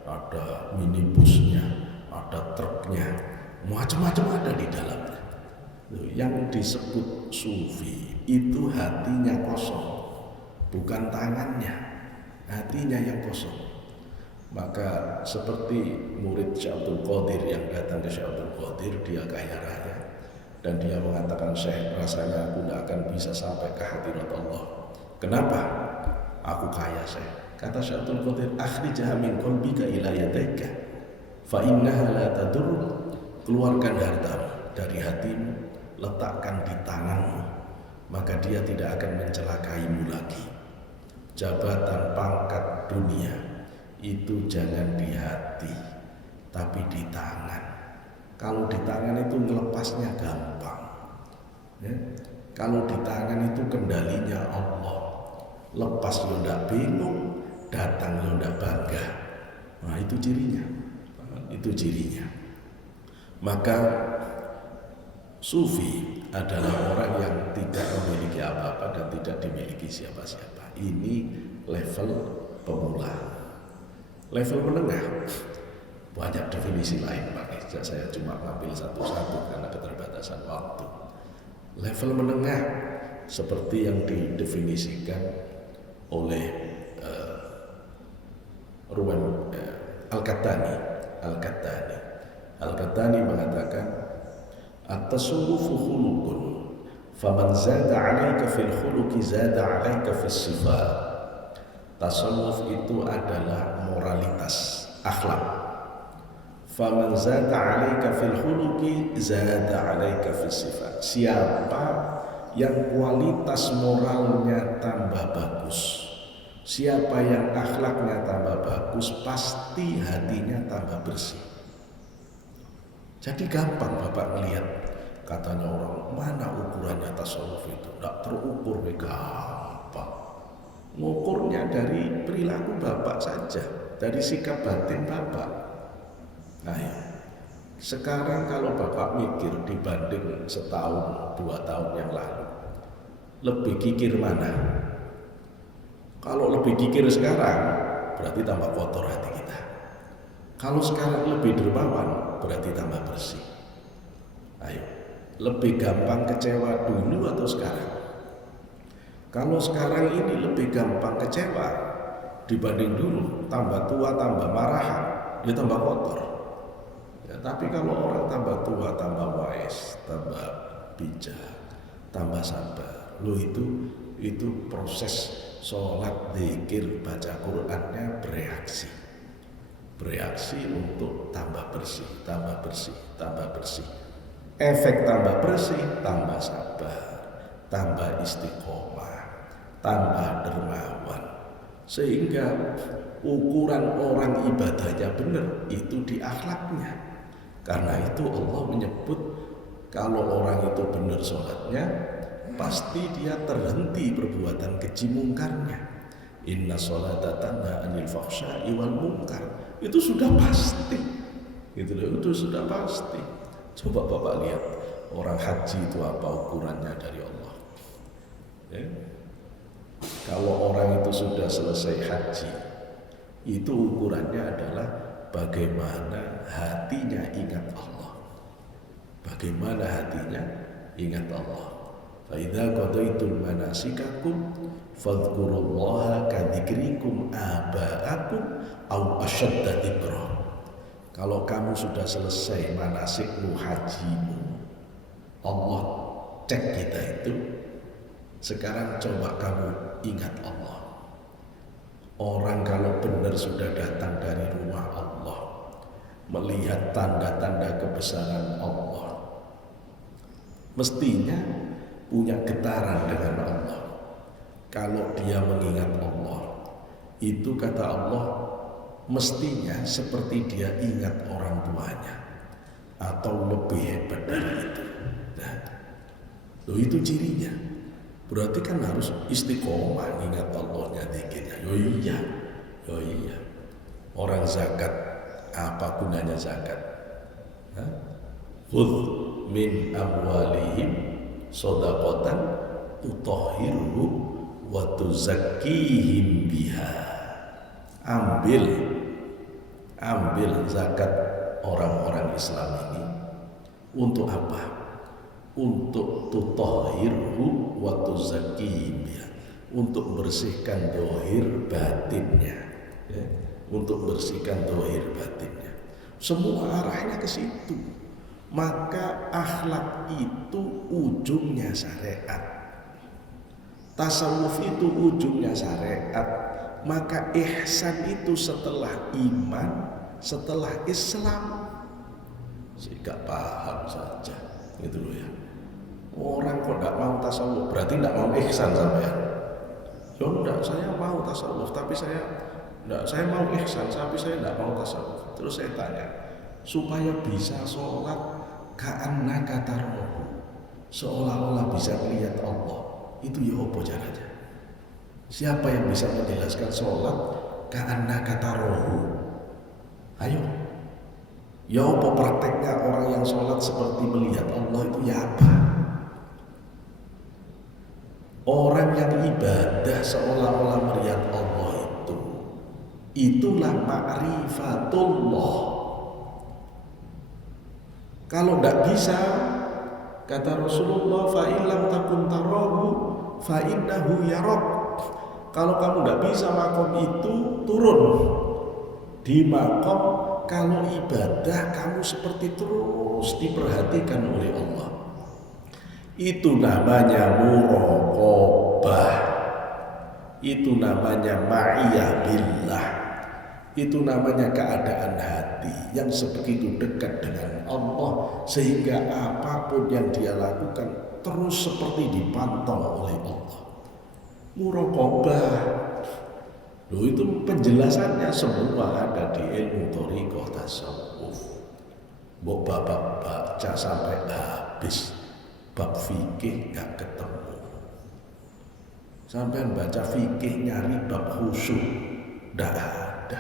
ada minibusnya, ada truknya, macam-macam ada di dalamnya. Yang disebut sufi itu hatinya kosong, bukan tangannya, hatinya yang kosong. Maka seperti murid Syekh Abdul Qadir yang datang ke Syekh Abdul Qadir, dia kaya raya, dan dia mengatakan, Syekh, rasanya aku tidak akan bisa sampai ke hadirat Allah. Kenapa? Aku kaya, Syekh. Kata Syekh Abdul Qadir, akhrijha min qalbika ila yadaika fa innaha la tadur. Keluarkan hartamu dari hatimu, letakkan di tanganmu, maka dia tidak akan mencelakaimu lagi. Jabatan, pangkat, dunia itu jangan di hati, tapi di tangan. Kalau di tangan itu melepasnya gampang, ya? Kalau di tangan itu kendalinya Allah, lepas yo ndak bingung, datang yo ndak bangga. Nah, itu cirinya. Maka sufi adalah orang yang tidak memiliki apa-apa dan tidak dimiliki siapa-siapa. Ini level pemula. Level menengah Banyak definisi lain Pak, saya cuma ngambil satu-satu karena keterbatasan waktu. Level menengah seperti yang didefinisikan oleh Al-Qahtani mengatakan at-tasawwufu khuluqun faman zada 'alaika fil khuluqi zada 'alaika fis sifat. Tasawuf itu adalah moralitas, akhlak. Faman zada 'alaika fil khuluqi zada 'alaika fis sifat. Siapa yang kualitas moralnya tambah bagus, siapa yang akhlaknya tambah bagus, pasti hatinya tambah bersih. Jadi gampang Bapak melihat, katanya orang, mana ukurannya tasawuf itu? Tidak terukur, gampang. Ngukurnya dari perilaku Bapak saja, dari sikap batin Bapak. Nah ya, sekarang kalau Bapak mikir dibanding setahun, 2 tahun yang lalu, lebih kikir mana? Kalau lebih kikir sekarang, berarti tambah kotor hati kita. Kalau sekarang lebih dermawan, berarti tambah bersih. Ayo, lebih gampang kecewa dulu atau sekarang? Kalau sekarang ini lebih gampang kecewa dibanding dulu, tambah tua, tambah marahan, dia tambah kotor. Ya, tapi kalau orang tambah tua, tambah wise, tambah bijak, tambah sabar, itu proses sholat, zikir, baca Qur'annya bereaksi untuk tambah bersih, tambah bersih, tambah bersih. Efek tambah bersih, tambah sabar, tambah istiqomah, tambah dermawan. Sehingga ukuran orang ibadahnya benar itu di akhlaknya. Karena itu Allah menyebut kalau orang itu benar sholatnya, pasti dia terhenti perbuatan keji mungkarnya. Inna sholata tanha anil fahsya'i wal munkar. Itu sudah pasti. Itu sudah pasti. Coba Bapak lihat orang haji itu apa ukurannya dari Allah. Ya. Kalau orang itu sudah selesai haji, itu ukurannya adalah bagaimana hatinya ingat Allah. Bagaimana hatinya ingat Allah. Faidza qadaitum manasikakum fadhkurullaha kadzikrikum aba'akum aw asyadda dzikra. Kalau kamu sudah selesai manasikmu, hajimu, Allah cek kita itu. Sekarang coba kamu ingat Allah. Orang kalau benar sudah datang dari rumah Allah, melihat tanda-tanda kebesaran Allah, mestinya punya getaran dengan Allah. Kalau dia mengingat Allah, itu kata Allah, mestinya seperti dia ingat orang tuanya atau lebih hebat dari itu. Nah, itu cirinya. Berarti kan harus istiqomah ingat Allahnya, zikirnya. Yo iya. Orang zakat, apa gunanya zakat? Khudh min amwalihim shadaqatan tutahhiruhum wa tuzakkihim biha. Ambil zakat orang-orang Islam ini untuk apa? Untuk tutahhirhu wa tuzakkihim biha, untuk bersihkan dohir batinnya, ya. Untuk bersihkan dohir batinnya. Semua arahnya ke situ. Maka akhlak itu ujungnya syariat, tasawuf itu ujungnya syariat. Maka ihsan itu setelah iman, setelah Islam. Sehingga paham saja, gitu loh ya. Orang kok tidak mau tasawuf berarti tidak mau ihsan sampean. Ya enggak, saya mau tasawuf tapi saya mau ihsan tapi saya tidak mau tasawuf. Terus saya tanya, supaya bisa sholat ka'annaka tarahu, seolah-olah bisa melihat Allah, itu ya apa caranya? Siapa yang bisa menjelaskan sholat ka'annaka tarahu? Ayo. Ya apa prakteknya orang yang sholat seperti melihat Allah itu ya apa? Orang yang ibadah seolah-olah melihat Allah itulah ma'rifatullah. Kalau tidak bisa, kata Rasulullah, fa illam takun tarahu fa innahu yarak. Kalau kamu tidak bisa makom itu, turun di makom. Kalau ibadah kamu seperti terus diperhatikan oleh Allah. Itu namanya muraqabah. Itu namanya ma'iyah billah. Itu namanya keadaan hati yang sebegitu dekat dengan Allah, sehingga apapun yang dia lakukan terus seperti dipantau oleh Allah. Muraqabah. Loh, itu penjelasannya semua ada di ilmu thariqah tasawuf. Mbok baca sampai habis bab fikih gak ketemu. Sampai baca fikih nyari bab khusyuk, ndak ada.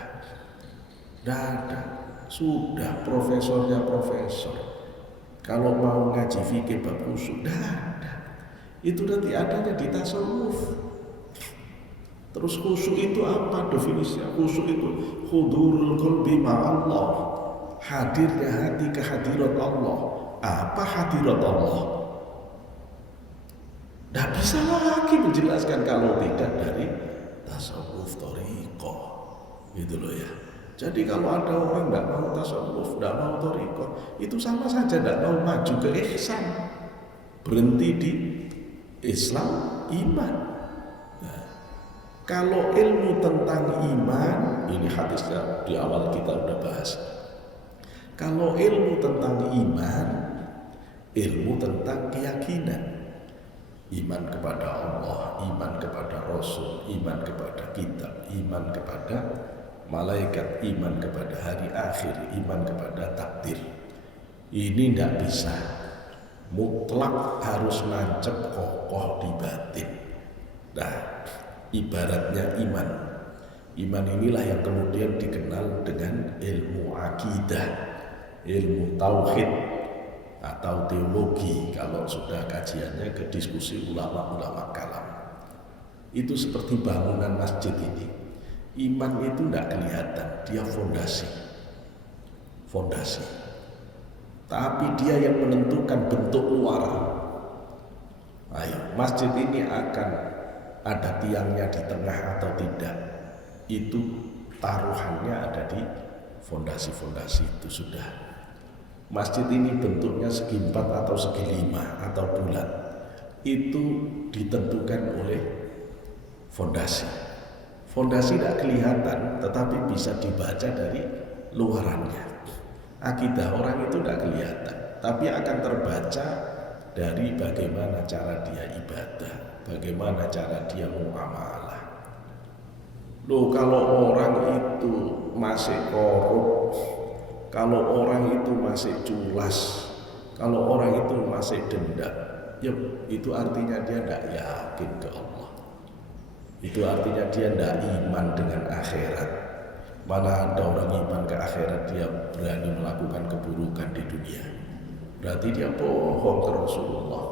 Sudah profesornya profesor. Kalau mau ngaji fikih bab khusyuk, ndak ada. Itu nanti adanya di tasawuf. Terus khusyuk itu apa definisinya? Khusyuk itu hudurul qalbi ma'allah, hadirnya hati ke hadirat Allah. Apa hadirat Allah? Tidak bisa lagi menjelaskan kalau tidak dari tasawuf thariqah, gitu loh ya. Jadi kalau ada orang tidak mau tasawuf, tidak mau thariqah, itu sama saja tidak mau maju ke ihsan, berhenti di Islam, iman. Kalau ilmu tentang iman, ini hadisnya di awal kita udah bahas. Kalau ilmu tentang iman, ilmu tentang keyakinan. Iman kepada Allah, iman kepada Rasul, iman kepada kitab, iman kepada malaikat, iman kepada hari akhir, iman kepada takdir. Ini tidak bisa mutlak, harus nancep kokoh di batin. Nah, ibaratnya iman. Iman inilah yang kemudian dikenal dengan ilmu akidah, ilmu tauhid atau teologi kalau sudah kajiannya ke diskusi ulama-ulama kalam. Itu seperti bangunan masjid ini. Iman itu tidak kelihatan, dia fondasi. Tapi dia yang menentukan bentuk luar. Ayo, masjid ini akan ada tiangnya di tengah atau tidak, itu taruhannya ada di fondasi-fondasi itu sudah. Masjid ini bentuknya segi 4 atau segi 5 atau bulat, itu ditentukan oleh fondasi. Fondasi tidak kelihatan tetapi bisa dibaca dari luarannya. Akidah orang itu tidak kelihatan, tapi akan terbaca dari bagaimana cara dia ibadah, bagaimana cara dia muamalah. Loh, kalau orang itu masih korup, kalau orang itu masih culas, kalau orang itu masih dendam, ya itu artinya dia tidak yakin ke Allah. Itu artinya dia tidak iman dengan akhirat. Mana ada orang iman ke akhirat dia berani melakukan keburukan di dunia. Berarti dia bohong ke Rasulullah.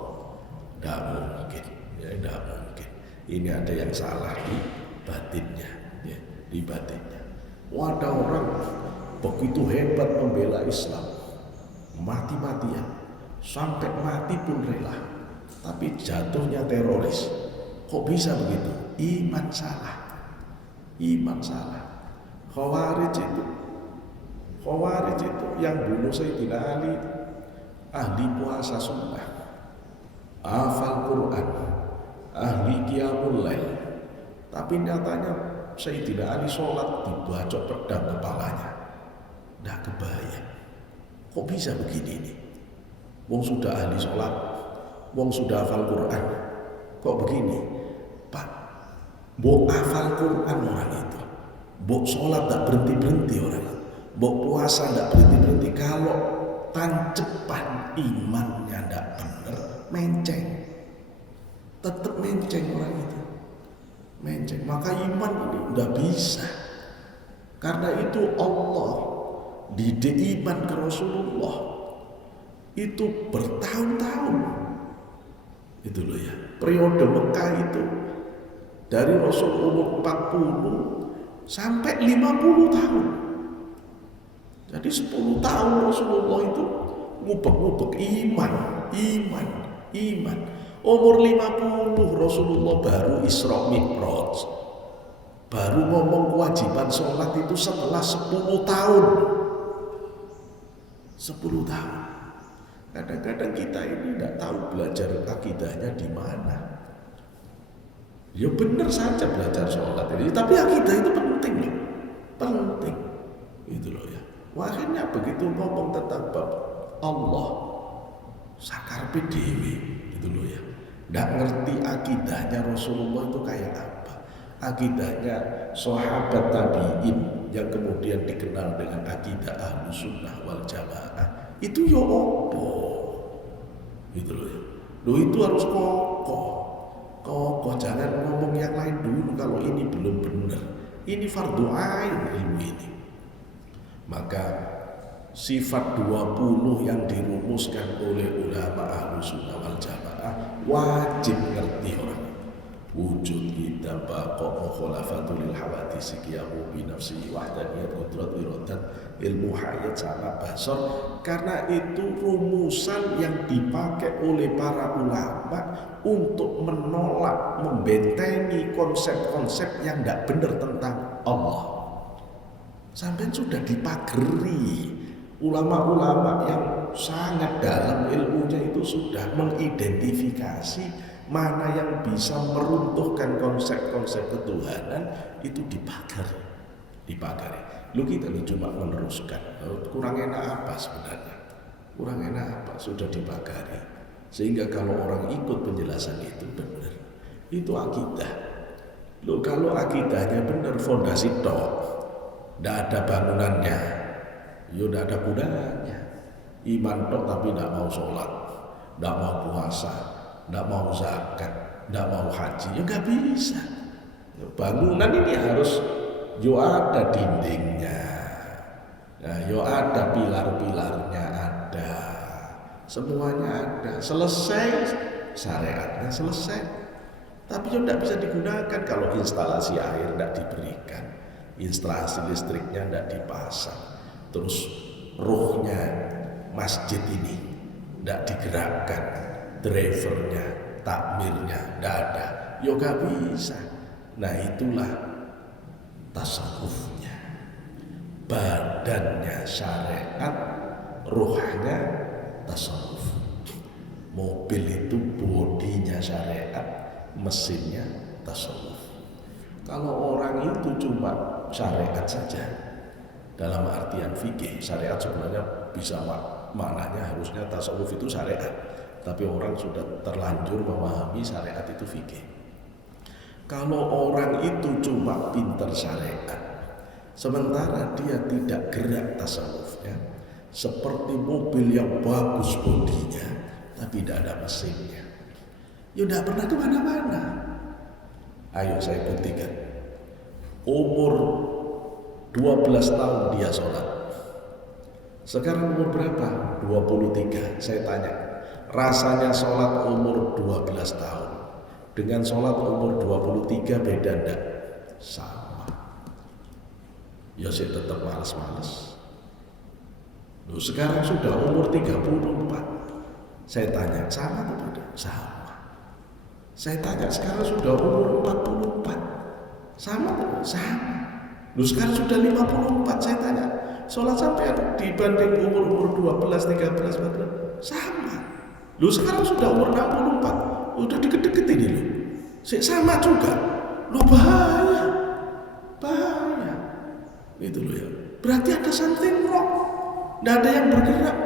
Tidak mungkin. Ya, tidak mungkin. Ini ada yang salah di batinnya, ya, di batinnya. Ada orang begitu hebat membela Islam, mati-matian, sampai mati pun rela, tapi jatuhnya teroris. Kok bisa begitu? Iman salah. Khawarij itu yang bunuh Sayyidina Ali, ahli puasa sunnah, hafal Quran, ahli qiyamul lail. Tapi nyatanya Sayyidina Ali sholat dibacok pedang kepalanya. Nggak kebayang. Kok bisa begini nih? Wong sudah ahli sholat, wong sudah hafal Quran. Kok begini? Pak, mbok hafal Quran orang itu, mbok sholat nggak berhenti-berhenti orang itu, mbok puasa nggak berhenti-berhenti. Kalau tancepan imannya nggak bener, menceng. Tetap menceng orang itu. Menceng. Maka iman ini nggak bisa. Karena itu Allah didik iman ke Rasulullah itu bertahun-tahun. Itu loh ya. Periode Mekah itu dari Rasul umur 40 sampai 50 tahun. Jadi 10 tahun Rasulullah itu ngubek-ngubek iman. Umur 50 Rasulullah baru Isra Mi'raj. Baru ngomong kewajiban sholat itu setelah 10 tahun. 10 tahun. Kadang-kadang kita ini tidak tahu belajar akidahnya di mana. Ya benar saja belajar sholat ini, tapi akidah itu penting loh. Penting. Itu loh ya. Akhirnya begitu ngomong tentang bab Allah, sakarpe dewe, gitu loh ya. Nggak ngerti akidahnya Rasulullah itu kayak apa. Akidahnya sahabat tabi'in yang kemudian dikenal dengan akidah Ahlus Sunnah wal Jamaah. Itu ya opo. Gitu loh ya. Loh itu harus kokoh, jangan ngomong yang lain dulu kalau ini belum benar. Ini fardu ain ilmu ini. Maka sifat 20 yang dirumuskan oleh ulama Ahlus Sunnah wal Jamaah wajib ngerti orang. Wujud kita baqa mukhalafatul hawadits qiyamu bi nafsi wahdaniyat qudrat iradat ilmu hayat sama basar, karena itu rumusan yang dipakai oleh para ulama untuk menolak, membentengi konsep-konsep yang tidak benar tentang Allah. Sampai sudah dipageri, ulama-ulama yang sangat dalam ilmunya itu sudah mengidentifikasi mana yang bisa meruntuhkan konsep-konsep ketuhanan, itu dipagari. Lu kita ini cuma meneruskan. Kurang enak apa sebenarnya? Kurang enak apa? Sudah dipagari. Sehingga kalau orang ikut penjelasan itu benar, itu akidah. Lu kalau akidahnya benar, fondasi tok, tidak ada bangunannya, ya tidak ada gunanya. Iman tok tapi tidak mau sholat, tidak mau puasa, tidak mau zakat, tidak mau haji, ya nggak bisa. Bangunan ini harus yo ada dindingnya, nah, yo ada pilar-pilarnya, ada semuanya ada. Selesai syariatnya selesai, tapi yo tidak bisa digunakan kalau instalasi air tidak diberikan, instalasi listriknya tidak dipasang, terus ruhnya masjid ini tidak digerakkan, drivernya, takmirnya tidak ada, yo gak bisa. Nah itulah tasawufnya, badannya syariat, ruhnya tasawuf. Mobil itu bodinya syariat, mesinnya tasawuf. Kalau orang itu cuma syariat saja, dalam artian fikih, syariat sebenarnya bisa maknanya harusnya tasawuf itu syariat, tapi orang sudah terlanjur memahami syariat itu fikih. Kalau orang itu cuma pintar syariat, sementara dia tidak gerak tasawufnya, seperti mobil yang bagus bodinya, tapi tidak ada mesinnya, ya tidak pernah kemana-mana. Ayo saya buktikan. Umur 12 tahun dia sholat. Sekarang umur berapa? 23. Saya tanya, rasanya sholat umur 12 tahun dengan sholat umur 23 beda enggak? Sama. Ya saya tetap malas-malas. Loh, sekarang sudah umur 34. Saya tanya, sama atau beda? Sama. Saya tanya, sekarang sudah umur 44. Sama atau? Sama. Loh, sekarang sudah 54. Saya tanya, sholat sampai dibanding umur 12, 13, 14. Sama. Loh, sekarang sudah umur 64. Udah deket-deket ini loh. Sama juga. Loh, bahaya. Itu loh ya. Berarti ada something wrong. Nggak ada yang bergerak.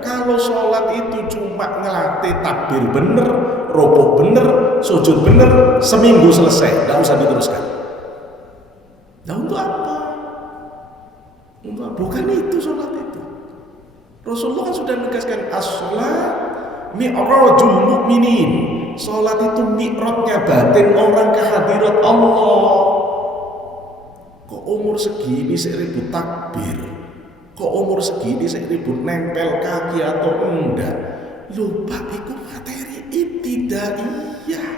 Kalau sholat itu cuma ngelatih takbir bener, rukuk bener, sujud bener, seminggu selesai, nggak usah diteruskan. Nah untuk apa? Bukan itu sholat itu. Rasulullah kan sudah menegaskan as-sholat mi'rajul mu'minin. Sholat itu mi'rajnya batin orang ke hadirat Allah. Kok umur segini saya ribut takbir? Kok umur segini saya ribut nempel kaki atau enggak? Lupa itu materi ibtidaiyah.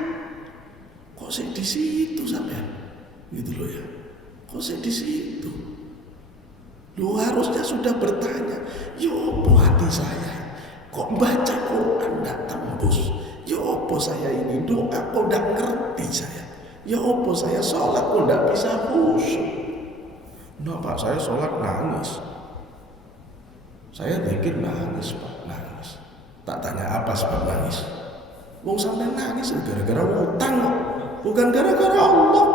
Kok saya di situ sampean? Gitu loh ya. Kok saya di situ? Lu harusnya sudah bertanya, yo hati saya kok baca Quran nggak tembus, yo saya ini doa kok nggak ngerti saya, yo saya sholat kok nggak bisa khusyuk. Nah Pak, saya sholat nangis, saya zikir nangis Pak, nangis. Tak tanya apa sebab nangis. Wong sampai nangis gara-gara utang kok, bukan gara-gara Allah.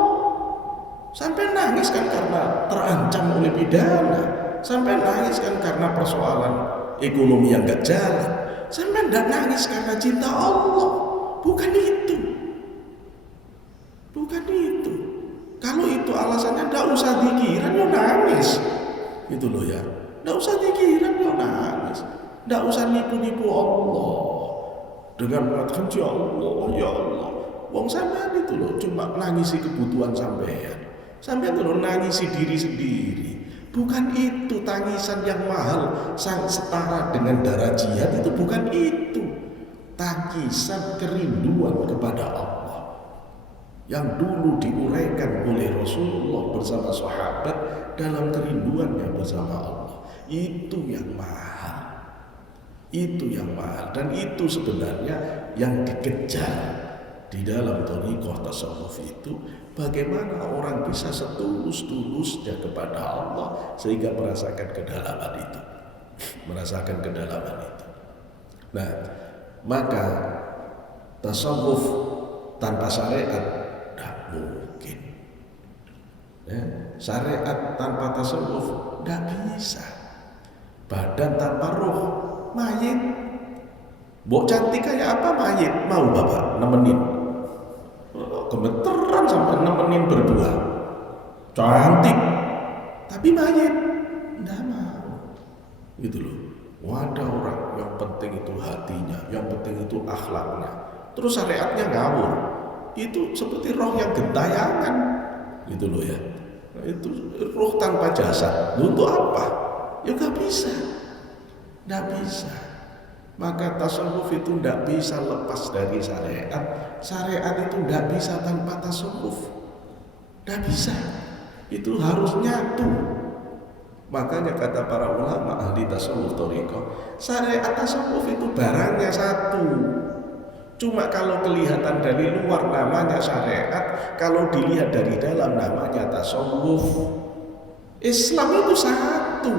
Sampai nangis kan karena terancam oleh pidana, sampai nangis kan karena persoalan ekonomi yang gak jalan, sampai nggak nangis karena cinta Allah. Bukan itu, bukan itu. Kalau itu alasannya nggak usah dikiran yo nangis, gitu loh ya. Nggak usah dikiran yo nangis, nggak usah nipu-nipu Allah dengan mengatakan ya Allah. Wong sampean itu loh cuma nangisi kebutuhan sampean. Sampai terus nangisi diri sendiri. Bukan itu tangisan yang mahal, sang setara dengan darah jihad, itu bukan itu. Tangisan kerinduan kepada Allah yang dulu diuraikan oleh Rasulullah bersama sahabat dalam kerinduannya bersama Allah. Itu yang mahal. Itu yang mahal, dan itu sebenarnya yang dikejar di dalam thariqah tasawuf itu. Bagaimana orang bisa setulus-tulusnya kepada Allah sehingga merasakan kedalaman itu, merasakan kedalaman itu. Nah, maka tasawuf tanpa syariat tidak mungkin. Ya, syariat tanpa tasawuf tidak bisa. Badan tanpa roh, mayit. Mbok cantik kayak apa mayit? Mau bapak nemenin? Gemeteran sampai nemenin berdua, cantik tapi mayit nggak mau, gitu loh. Ada orang yang penting itu hatinya, yang penting itu akhlaknya, terus syariatnya ngawur. Itu seperti roh yang gentayangan, gitu loh ya. Nah, itu roh tanpa jasad, untuk apa? Ya nggak bisa, nggak bisa. Maka tasawuf itu tidak bisa lepas dari syariat. Syariat itu tidak bisa tanpa tasawuf, tidak bisa. Itu harus nyatu. Makanya kata para ulama ahli tasawuf thariqah, syariat tasawuf itu barangnya satu. Cuma kalau kelihatan dari luar namanya syariat, kalau dilihat dari dalam namanya tasawuf. Islam itu satu,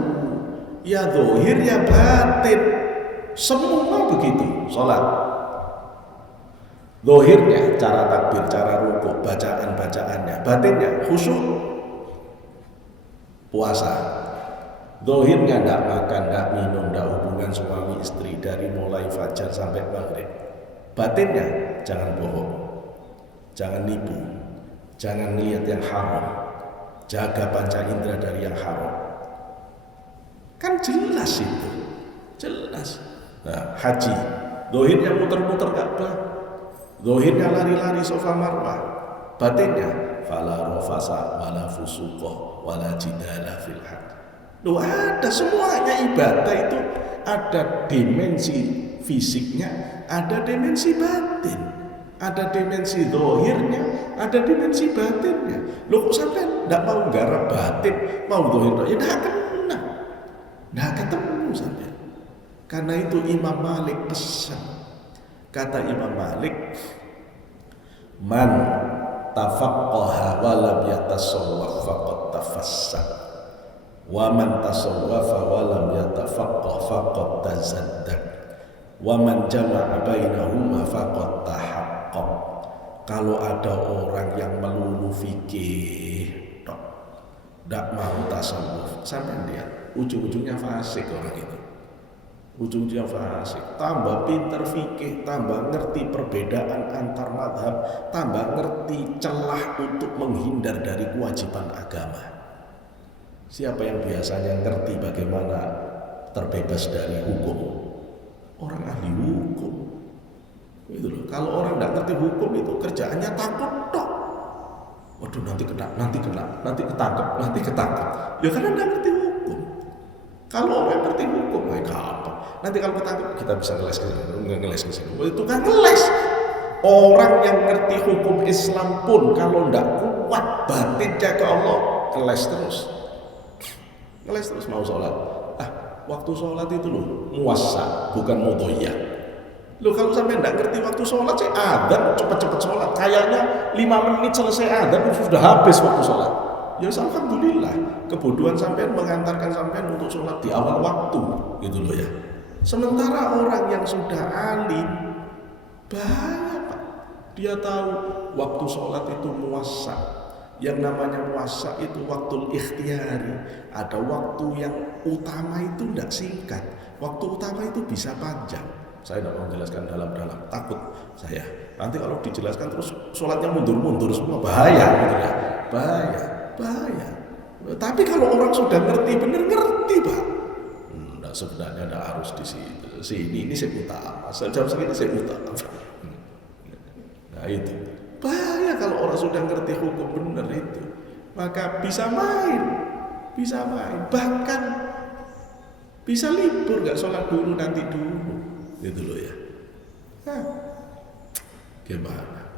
ya zahir ya batin. Semua begitu. Sholat zahirnya cara takbir, cara rukuk, bacaan-bacaannya, batinnya khusyuk. Puasa zahirnya tidak makan, tidak minum, tidak hubungan suami istri dari mulai fajar sampai maghrib. Batinnya jangan bohong, jangan nipu, jangan lihat yang haram, jaga panca indera dari yang haram. Kan jelas itu, jelas. Nah, haji zahirnya muter-muter Ka'bah, zahirnya lari-lari Safa Marwah, batinnya fala rafasa wala fusuqa wala jidala fil hajj. Loh, ada semuanya. Ibadah itu ada dimensi fisiknya, ada dimensi batin, ada dimensi zahirnya, ada dimensi batinnya. Loh, kok sampai tidak mau garap batin, mau zahir? Ya tidak kena, tidak ketemu sampai. Karena itu Imam Malik pesan, kata Imam Malik, man tafaqqaha wa lam yatasawwaf faqad tafassaq, wa man tasawwafa wa lam yatafaqqah faqad tazaddaq, wa man jama'a bainahuma faqad tahaqqaq. Kalau ada orang yang melulu fikih tok, tidak mau tasawuf, sampai lihat ujung-ujungnya fasik orang itu. Ujungnya fasik, tambah pinter fikih, tambah ngerti perbedaan antar madhab, tambah ngerti celah untuk menghindar dari kewajiban agama. Siapa yang biasanya ngerti bagaimana terbebas dari hukum? Orang ahli hukum. Itu loh. Kalau orang nggak ngerti hukum itu kerjaannya takut tok. Waduh, nanti kena, nanti ketangkep. Ya karena nggak ngerti hukum. Kalau orang ngerti hukum, apa? Nanti kalau ketangkep kita bisa ngeles ke sini. Itu kan ngeles. Orang yang ngerti hukum Islam pun kalau tidak kuat batinnya ke Allah, ngeles terus. ngeles terus mau sholat. Waktu sholat itu loh muwassa, bukan mudhoyyah. Loh kalau sampai nggak ngerti waktu sholat, saya adzan cepet-cepet sholat. Kayaknya 5 menit selesai adzan sudah habis waktu sholat. Ya alhamdulillah, kebodohan sampean mengantarkan sampean untuk sholat di awal waktu, gitu loh ya. Sementara orang yang sudah alim, bahaya Pak. Dia tahu waktu sholat itu muwassa. Yang namanya muwassa itu waktu ikhtiyari. Ada waktu yang utama itu tidak singkat. Waktu utama itu bisa panjang. Saya tidak mau menjelaskan dalam-dalam, takut saya. Nanti kalau dijelaskan terus sholatnya mundur-mundur semua, bahaya gitu ya. Bahaya. Tapi kalau orang sudah ngerti, bener ngerti Pak. Sebenarnya tidak harus di sini. Ini saya utama. Jam segini saya utama. Nah itu. Bahaya kalau orang sudah ngerti hukum benar itu, maka bisa main, bahkan bisa libur, nggak sholat dulu nanti dulu, gitu loh ya. Gimana?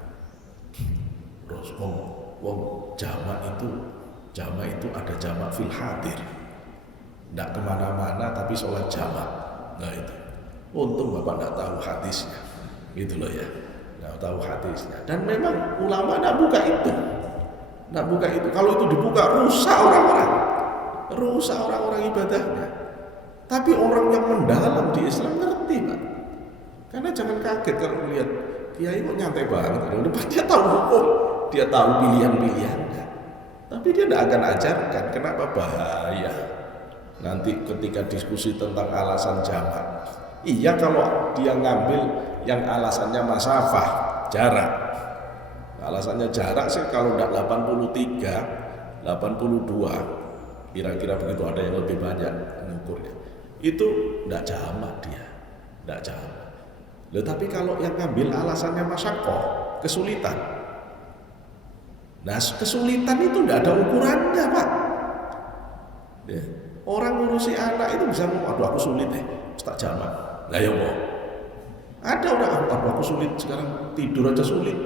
Terus wong jamak itu ada jamak fil hadir, nggak kemana-mana tapi sholat jamak. Nah itu, untung bapak nggak tahu hadisnya, gitu loh ya. Tahu hadisnya, dan memang ulama tidak buka itu. Kalau itu dibuka rusak orang-orang ibadahnya. Tapi orang yang mendalam di Islam ngerti Pak. Karena jangan kaget kalau melihat kiai kok nyantai banget. Dia tahu hukum, dia tahu pilihan-pilihannya. Tapi dia tidak akan ajarkan. Kenapa? Bahaya. Nanti ketika diskusi tentang alasan jamak, iya kalau dia ngambil yang alasannya masafah, jarak. Alasannya jarak sih kalau enggak 83, 82, kira-kira begitu, ada yang lebih banyak mengukurnya. Itu enggak jamak dia, enggak jamak. Loh, tapi kalau yang ngambil alasannya masyaqqah, kesulitan. Nah, kesulitan itu enggak ada ukurannya, Pak. Ya. Orang ngurusi anak itu bisa ngomong, aduh aku sulit tak jamak. Lah ya kok. Ada orang, aku sulit sekarang tidur aja sulit,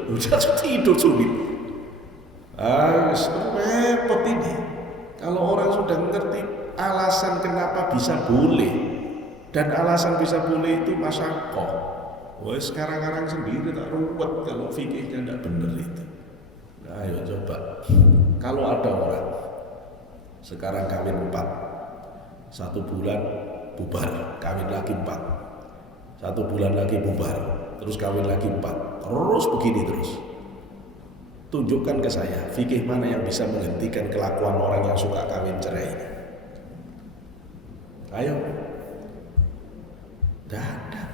tidur sulit. Repot ini. Kalau orang sudah mengerti alasan kenapa bisa boleh, dan alasan bisa boleh itu masyaqqah. Sekarang sendiri tak ruwet kalau fikihnya tidak benar itu. Nah, ayo coba. Kalau ada orang sekarang kawin 4, 1 bulan bubar, kawin lagi 4. 1 bulan lagi bubar, terus kawin lagi 4, terus begini terus. Tunjukkan ke saya, fikih mana yang bisa menghentikan kelakuan orang yang suka kawin cerai ini? Ayo. Tidak ada.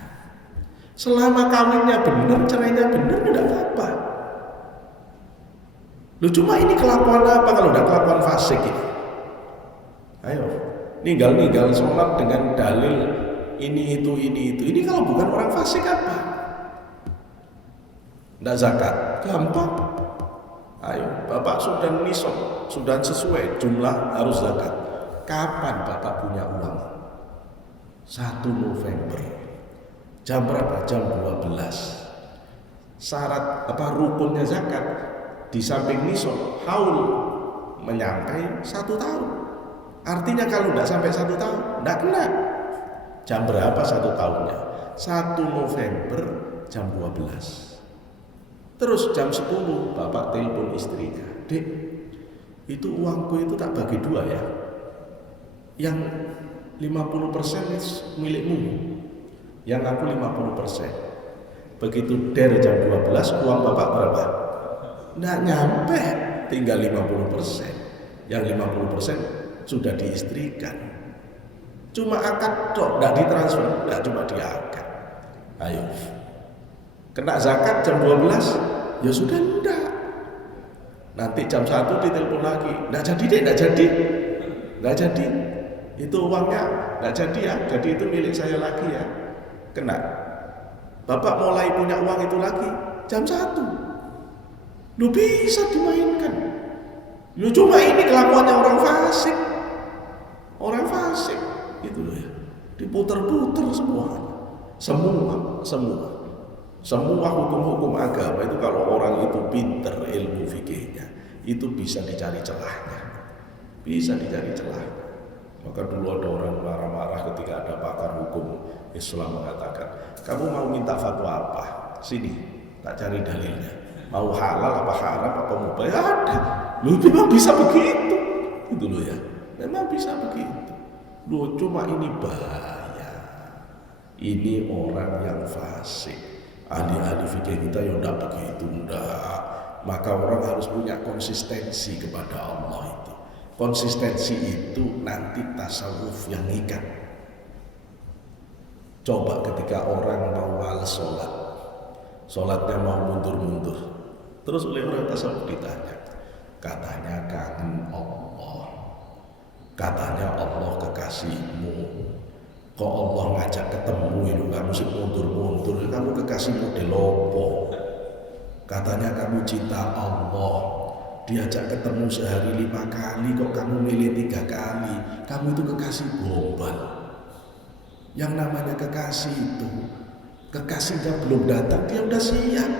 Selama kawinnya benar, cerainya benar, tidak apa-apa. Loh, cuma ini kelakuan apa kalau tidak kelakuan fasik ini? Ayo, ninggal sholat dengan dalil ini itu. Ini kalau bukan orang fasik apa? Nggak zakat, gampang. Ayo, bapak sudah nisab, sudah sesuai jumlah harus zakat. Kapan bapak punya uang? 1 November. Jam berapa? Jam 12. Syarat rukunnya zakat di samping nisab haul menyampai 1 tahun. Artinya kalau nggak sampai 1 tahun, nggak kena. Jam berapa 1 tahunnya? 1 November jam 12. Terus jam 10 bapak telepon istrinya, Dek, itu uangku itu tak bagi 2 ya. Yang 50% milikmu, yang aku 50%. Begitu jam 12 uang bapak berapa? Nggak nyampe, tinggal 50%. Yang 50% sudah diistrikan. Cuma akad dok, tidak ditransfer, tidak cuma diakad. Ayo, kena zakat jam 12, ya sudah enggak. Nanti jam 1 ditelepon lagi, enggak jadi. Itu uangnya enggak jadi ya, jadi itu milik saya lagi ya. Kena. Bapak mulai punya uang itu lagi jam 1. Lu bisa dimainkan. Lu cuma ini kelakuannya orang fasik. Orang fasik. Itu loh ya, diputer-puter semua hukum-hukum agama itu kalau orang itu pinter ilmu fikihnya itu bisa dicari celahnya, Maka dulu ada orang marah-marah ketika ada pakar hukum Islam mengatakan, kamu mau minta fatwa apa? Sini, tak cari dalilnya. Mau halal apa haram apa mubah? Ya ada. Loh, memang bisa begitu. Itu loh ya. Memang bisa begitu. Loh, cuma ini bahaya. Ini orang yang fasik. Ahli-ahli fikih kita ya enggak begitu, enggak. Maka orang harus punya konsistensi kepada Allah itu. Konsistensi itu nanti tasawuf yang ikat. Coba ketika orang mau males sholat, sholatnya mau mundur-mundur, terus oleh orang tasawuf ditanya, katanya kangen Allah, katanya Allah kekasihmu, kok Allah ngajak ketemu itu kamu sih mundur-mundur, kamu kekasih model opo? Katanya kamu cinta Allah, diajak ketemu sehari 5 kali, kok kamu milih 3 kali? Kamu itu kekasih gombal. Yang namanya kekasih itu, kekasihnya belum datang dia udah siap.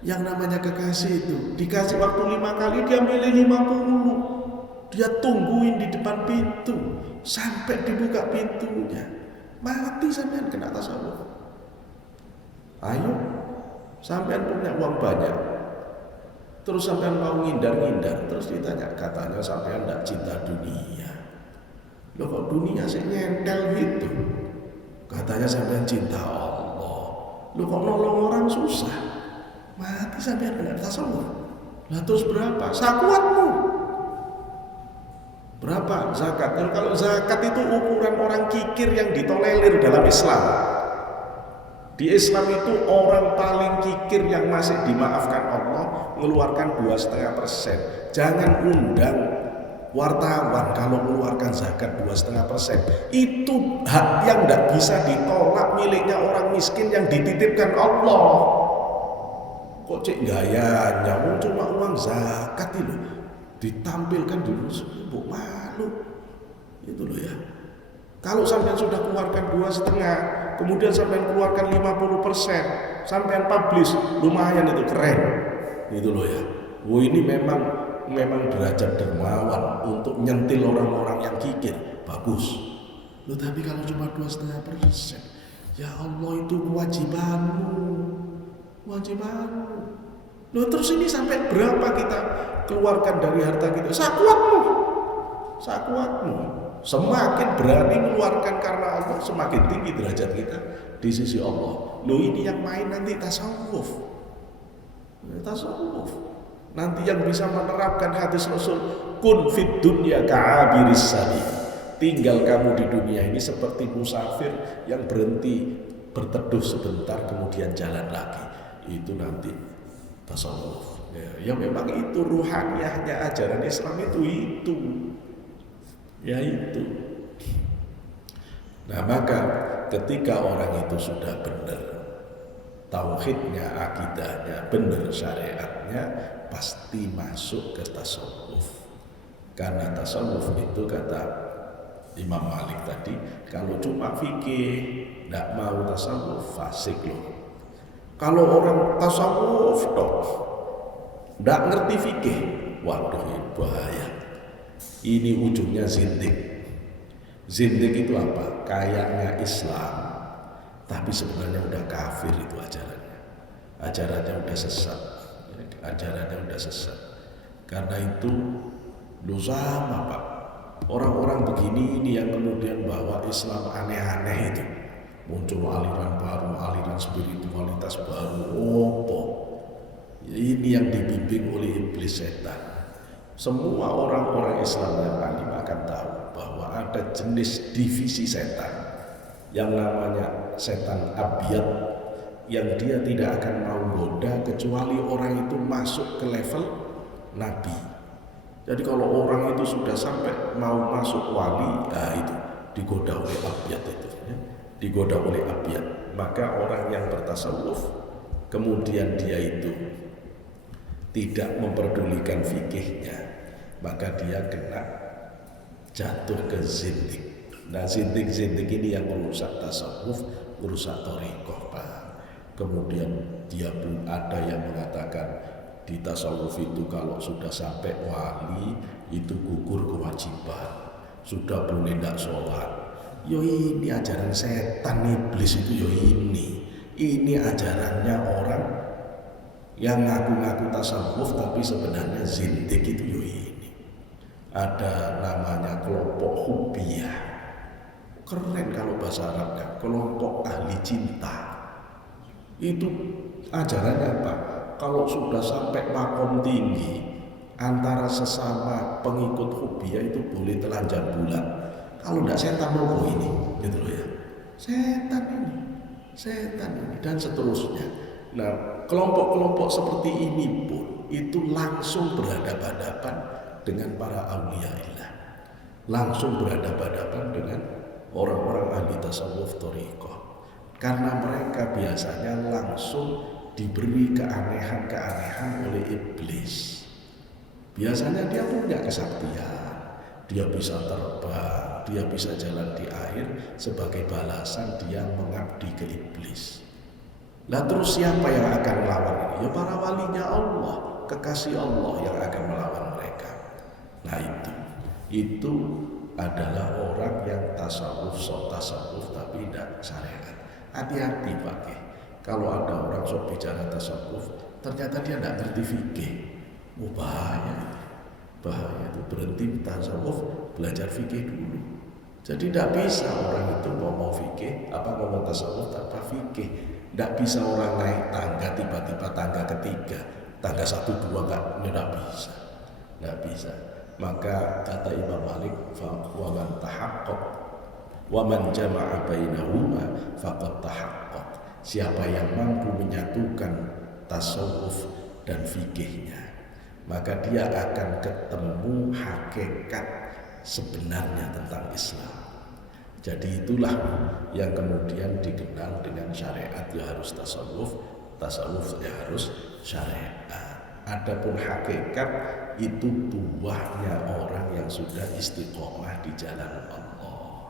Yang namanya kekasih itu dikasih waktu 5 kali, dia milih 50. Dia tungguin di depan pintu sampai dibuka pintunya. Mati sampean kena tasawuf. Ayo, sampean punya uang banyak, terus sampean mau ngindar-ngindar, terus ditanya, katanya sampean tidak cinta dunia. Loh, kok dunia sih nyentel gitu? Katanya sampean cinta Allah. Loh, kok nolong orang susah? Mati sampean kena tasawuf. Lah terus berapa? Sakuatmu. Berapa zakat? Kalau zakat itu ukuran orang kikir yang ditolerir dalam Islam. Di Islam itu orang paling kikir yang masih dimaafkan Allah mengeluarkan 2,5%. Jangan undang wartawan kalau mengeluarkan zakat 2,5%. Itu hak yang tidak bisa ditolak, miliknya orang miskin yang dititipkan Allah. Kok cek gayanya, cuma uang zakat itu ditampilkan dulu, bu malu. Itu loh ya. Kalau sampean sudah keluarkan 2,5, kemudian sampean keluarkan 50%, sampean publish, lumayan itu, keren. Itu loh ya. Oh, ini memang derajat dermawan untuk nyentil orang-orang yang kikir, bagus. Loh, tapi kalau cuma 2,5%, ya Allah, itu kewajibanmu. Loh, terus ini sampai berapa kita keluarkan dari harta kita? Sakuatmu. Semakin berani mengeluarkan karena Allah, semakin tinggi derajat kita di sisi Allah. Loh, ini yang main nanti tasawuf. Nanti yang bisa menerapkan hadis Rasul, kun fid dunya ka'abiris sabil. Tinggal kamu di dunia ini seperti musafir yang berhenti berteduh sebentar kemudian jalan lagi. Itu nanti tasawuf. Ya memang itu ruhaniyahnya ajaran Islam itu. Ya itu. Nah, maka ketika orang itu sudah benar tauhidnya, akidahnya benar, syariatnya, pasti masuk ke tasawuf. Karena tasawuf itu kata Imam Malik tadi, kalau cuma fikih tidak mau tasawuf, fasik loh. Kalau orang tasawuf tidak ngerti fikih, waduh, bahaya. Ini ujungnya zindik. Zindik itu apa? Kayaknya Islam, tapi sebenarnya udah kafir itu ajarannya. Ajarannya udah sesat. Karena itu lu sama Pak. Orang-orang begini ini yang kemudian bawa Islam aneh-aneh itu. Muncul aliran baru, aliran spiritualitas baru. Opo. Ini yang dibimbing oleh iblis setan. Semua orang-orang Islam yang alim akan tahu bahwa ada jenis divisi setan yang namanya setan abiyat, yang dia tidak akan mau goda kecuali orang itu masuk ke level nabi. Jadi kalau orang itu sudah sampai mau masuk wali, nah itu digoda oleh abiyat itu, ya. Digoda oleh abiyat. Maka orang yang bertasawuf kemudian dia itu tidak memperdulikan fikihnya, maka dia kena jatuh ke zindik. Nah, zindik ini yang merusak tasawuf, merusak thariqah, Pak. Kemudian dia pun ada yang mengatakan di tasawuf itu kalau sudah sampai wali itu gugur kewajiban. sudah boleh tidak sholat. Yo ini ajaran setan, iblis itu yo ini ajarannya orang yang ngaku-ngaku tasawuf tapi sebenarnya zindik itu yo ini. Ada namanya kelompok hubiyah, keren kalau bahasa Arabnya, kelompok ahli cinta. Itu ajarannya apa? Kalau sudah sampai makom tinggi, antara sesama pengikut hubiyah itu boleh telanjang bulat. Kalau tidak setan roboh ini, gitu loh ya. Setan ini dan seterusnya. Nah, kelompok-kelompok seperti ini pun itu langsung berhadapan-hadapan dengan para auliyaillah, langsung berhadapan-hadapan dengan orang-orang ahli tasawuf thariqah, karena mereka biasanya langsung diberi keanehan-keanehan oleh iblis. Biasanya dia punya kesaktian, dia bisa terbang, dia bisa jalan di air sebagai balasan dia mengabdi ke iblis. Nah terus siapa yang akan melawan ini? Ya para walinya Allah, kekasih Allah yang akan melawan mereka. Nah itu adalah orang yang tasawuf tapi tidak syariat. Hati-hati pakai. Kalau ada orang sok bicara tasawuf, ternyata dia tidak ngerti fikih. Bahaya itu, berhenti tasawuf, belajar fikih dulu. Jadi tidak bisa orang itu ngomong fikih, ngomong tasawuf tanpa fikih. Tidak bisa orang naik tangga tiba-tiba tangga ketiga, tangga 1, 2 tidak bisa. Maka kata Imam Malik, wa man tahaqqaq wa man jama'a bainahuma faqad tahaqqaq. Siapa yang mampu menyatukan tasawuf dan fikihnya, maka dia akan ketemu hakikat sebenarnya tentang Islam. Jadi itulah yang kemudian dikenal dengan syariat ya harus tasawuf ya harus syariat. Adapun hakikat itu buahnya orang yang sudah istiqomah di jalan Allah.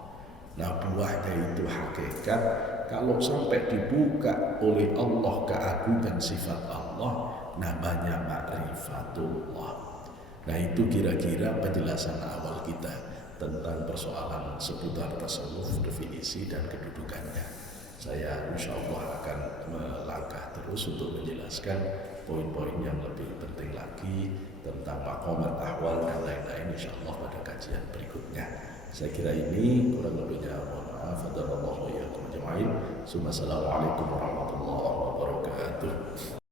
Nah buahnya itu hakikat, kalau sampai dibuka oleh Allah keagungan sifat Allah, namanya ma'rifatullah. Nah itu kira-kira penjelasan awal kita tentang persoalan seputar tasawuf, definisi dan kedudukannya. Saya insya Allah akan melangkah terus untuk menjelaskan poin-poin yang lebih penting lagi tentang maqamat ahwal dan lain-lain insya Allah pada kajian berikutnya. Saya kira ini kurang lebihnya mohon maaf. Assalamualaikum warahmatullahi wabarakatuh.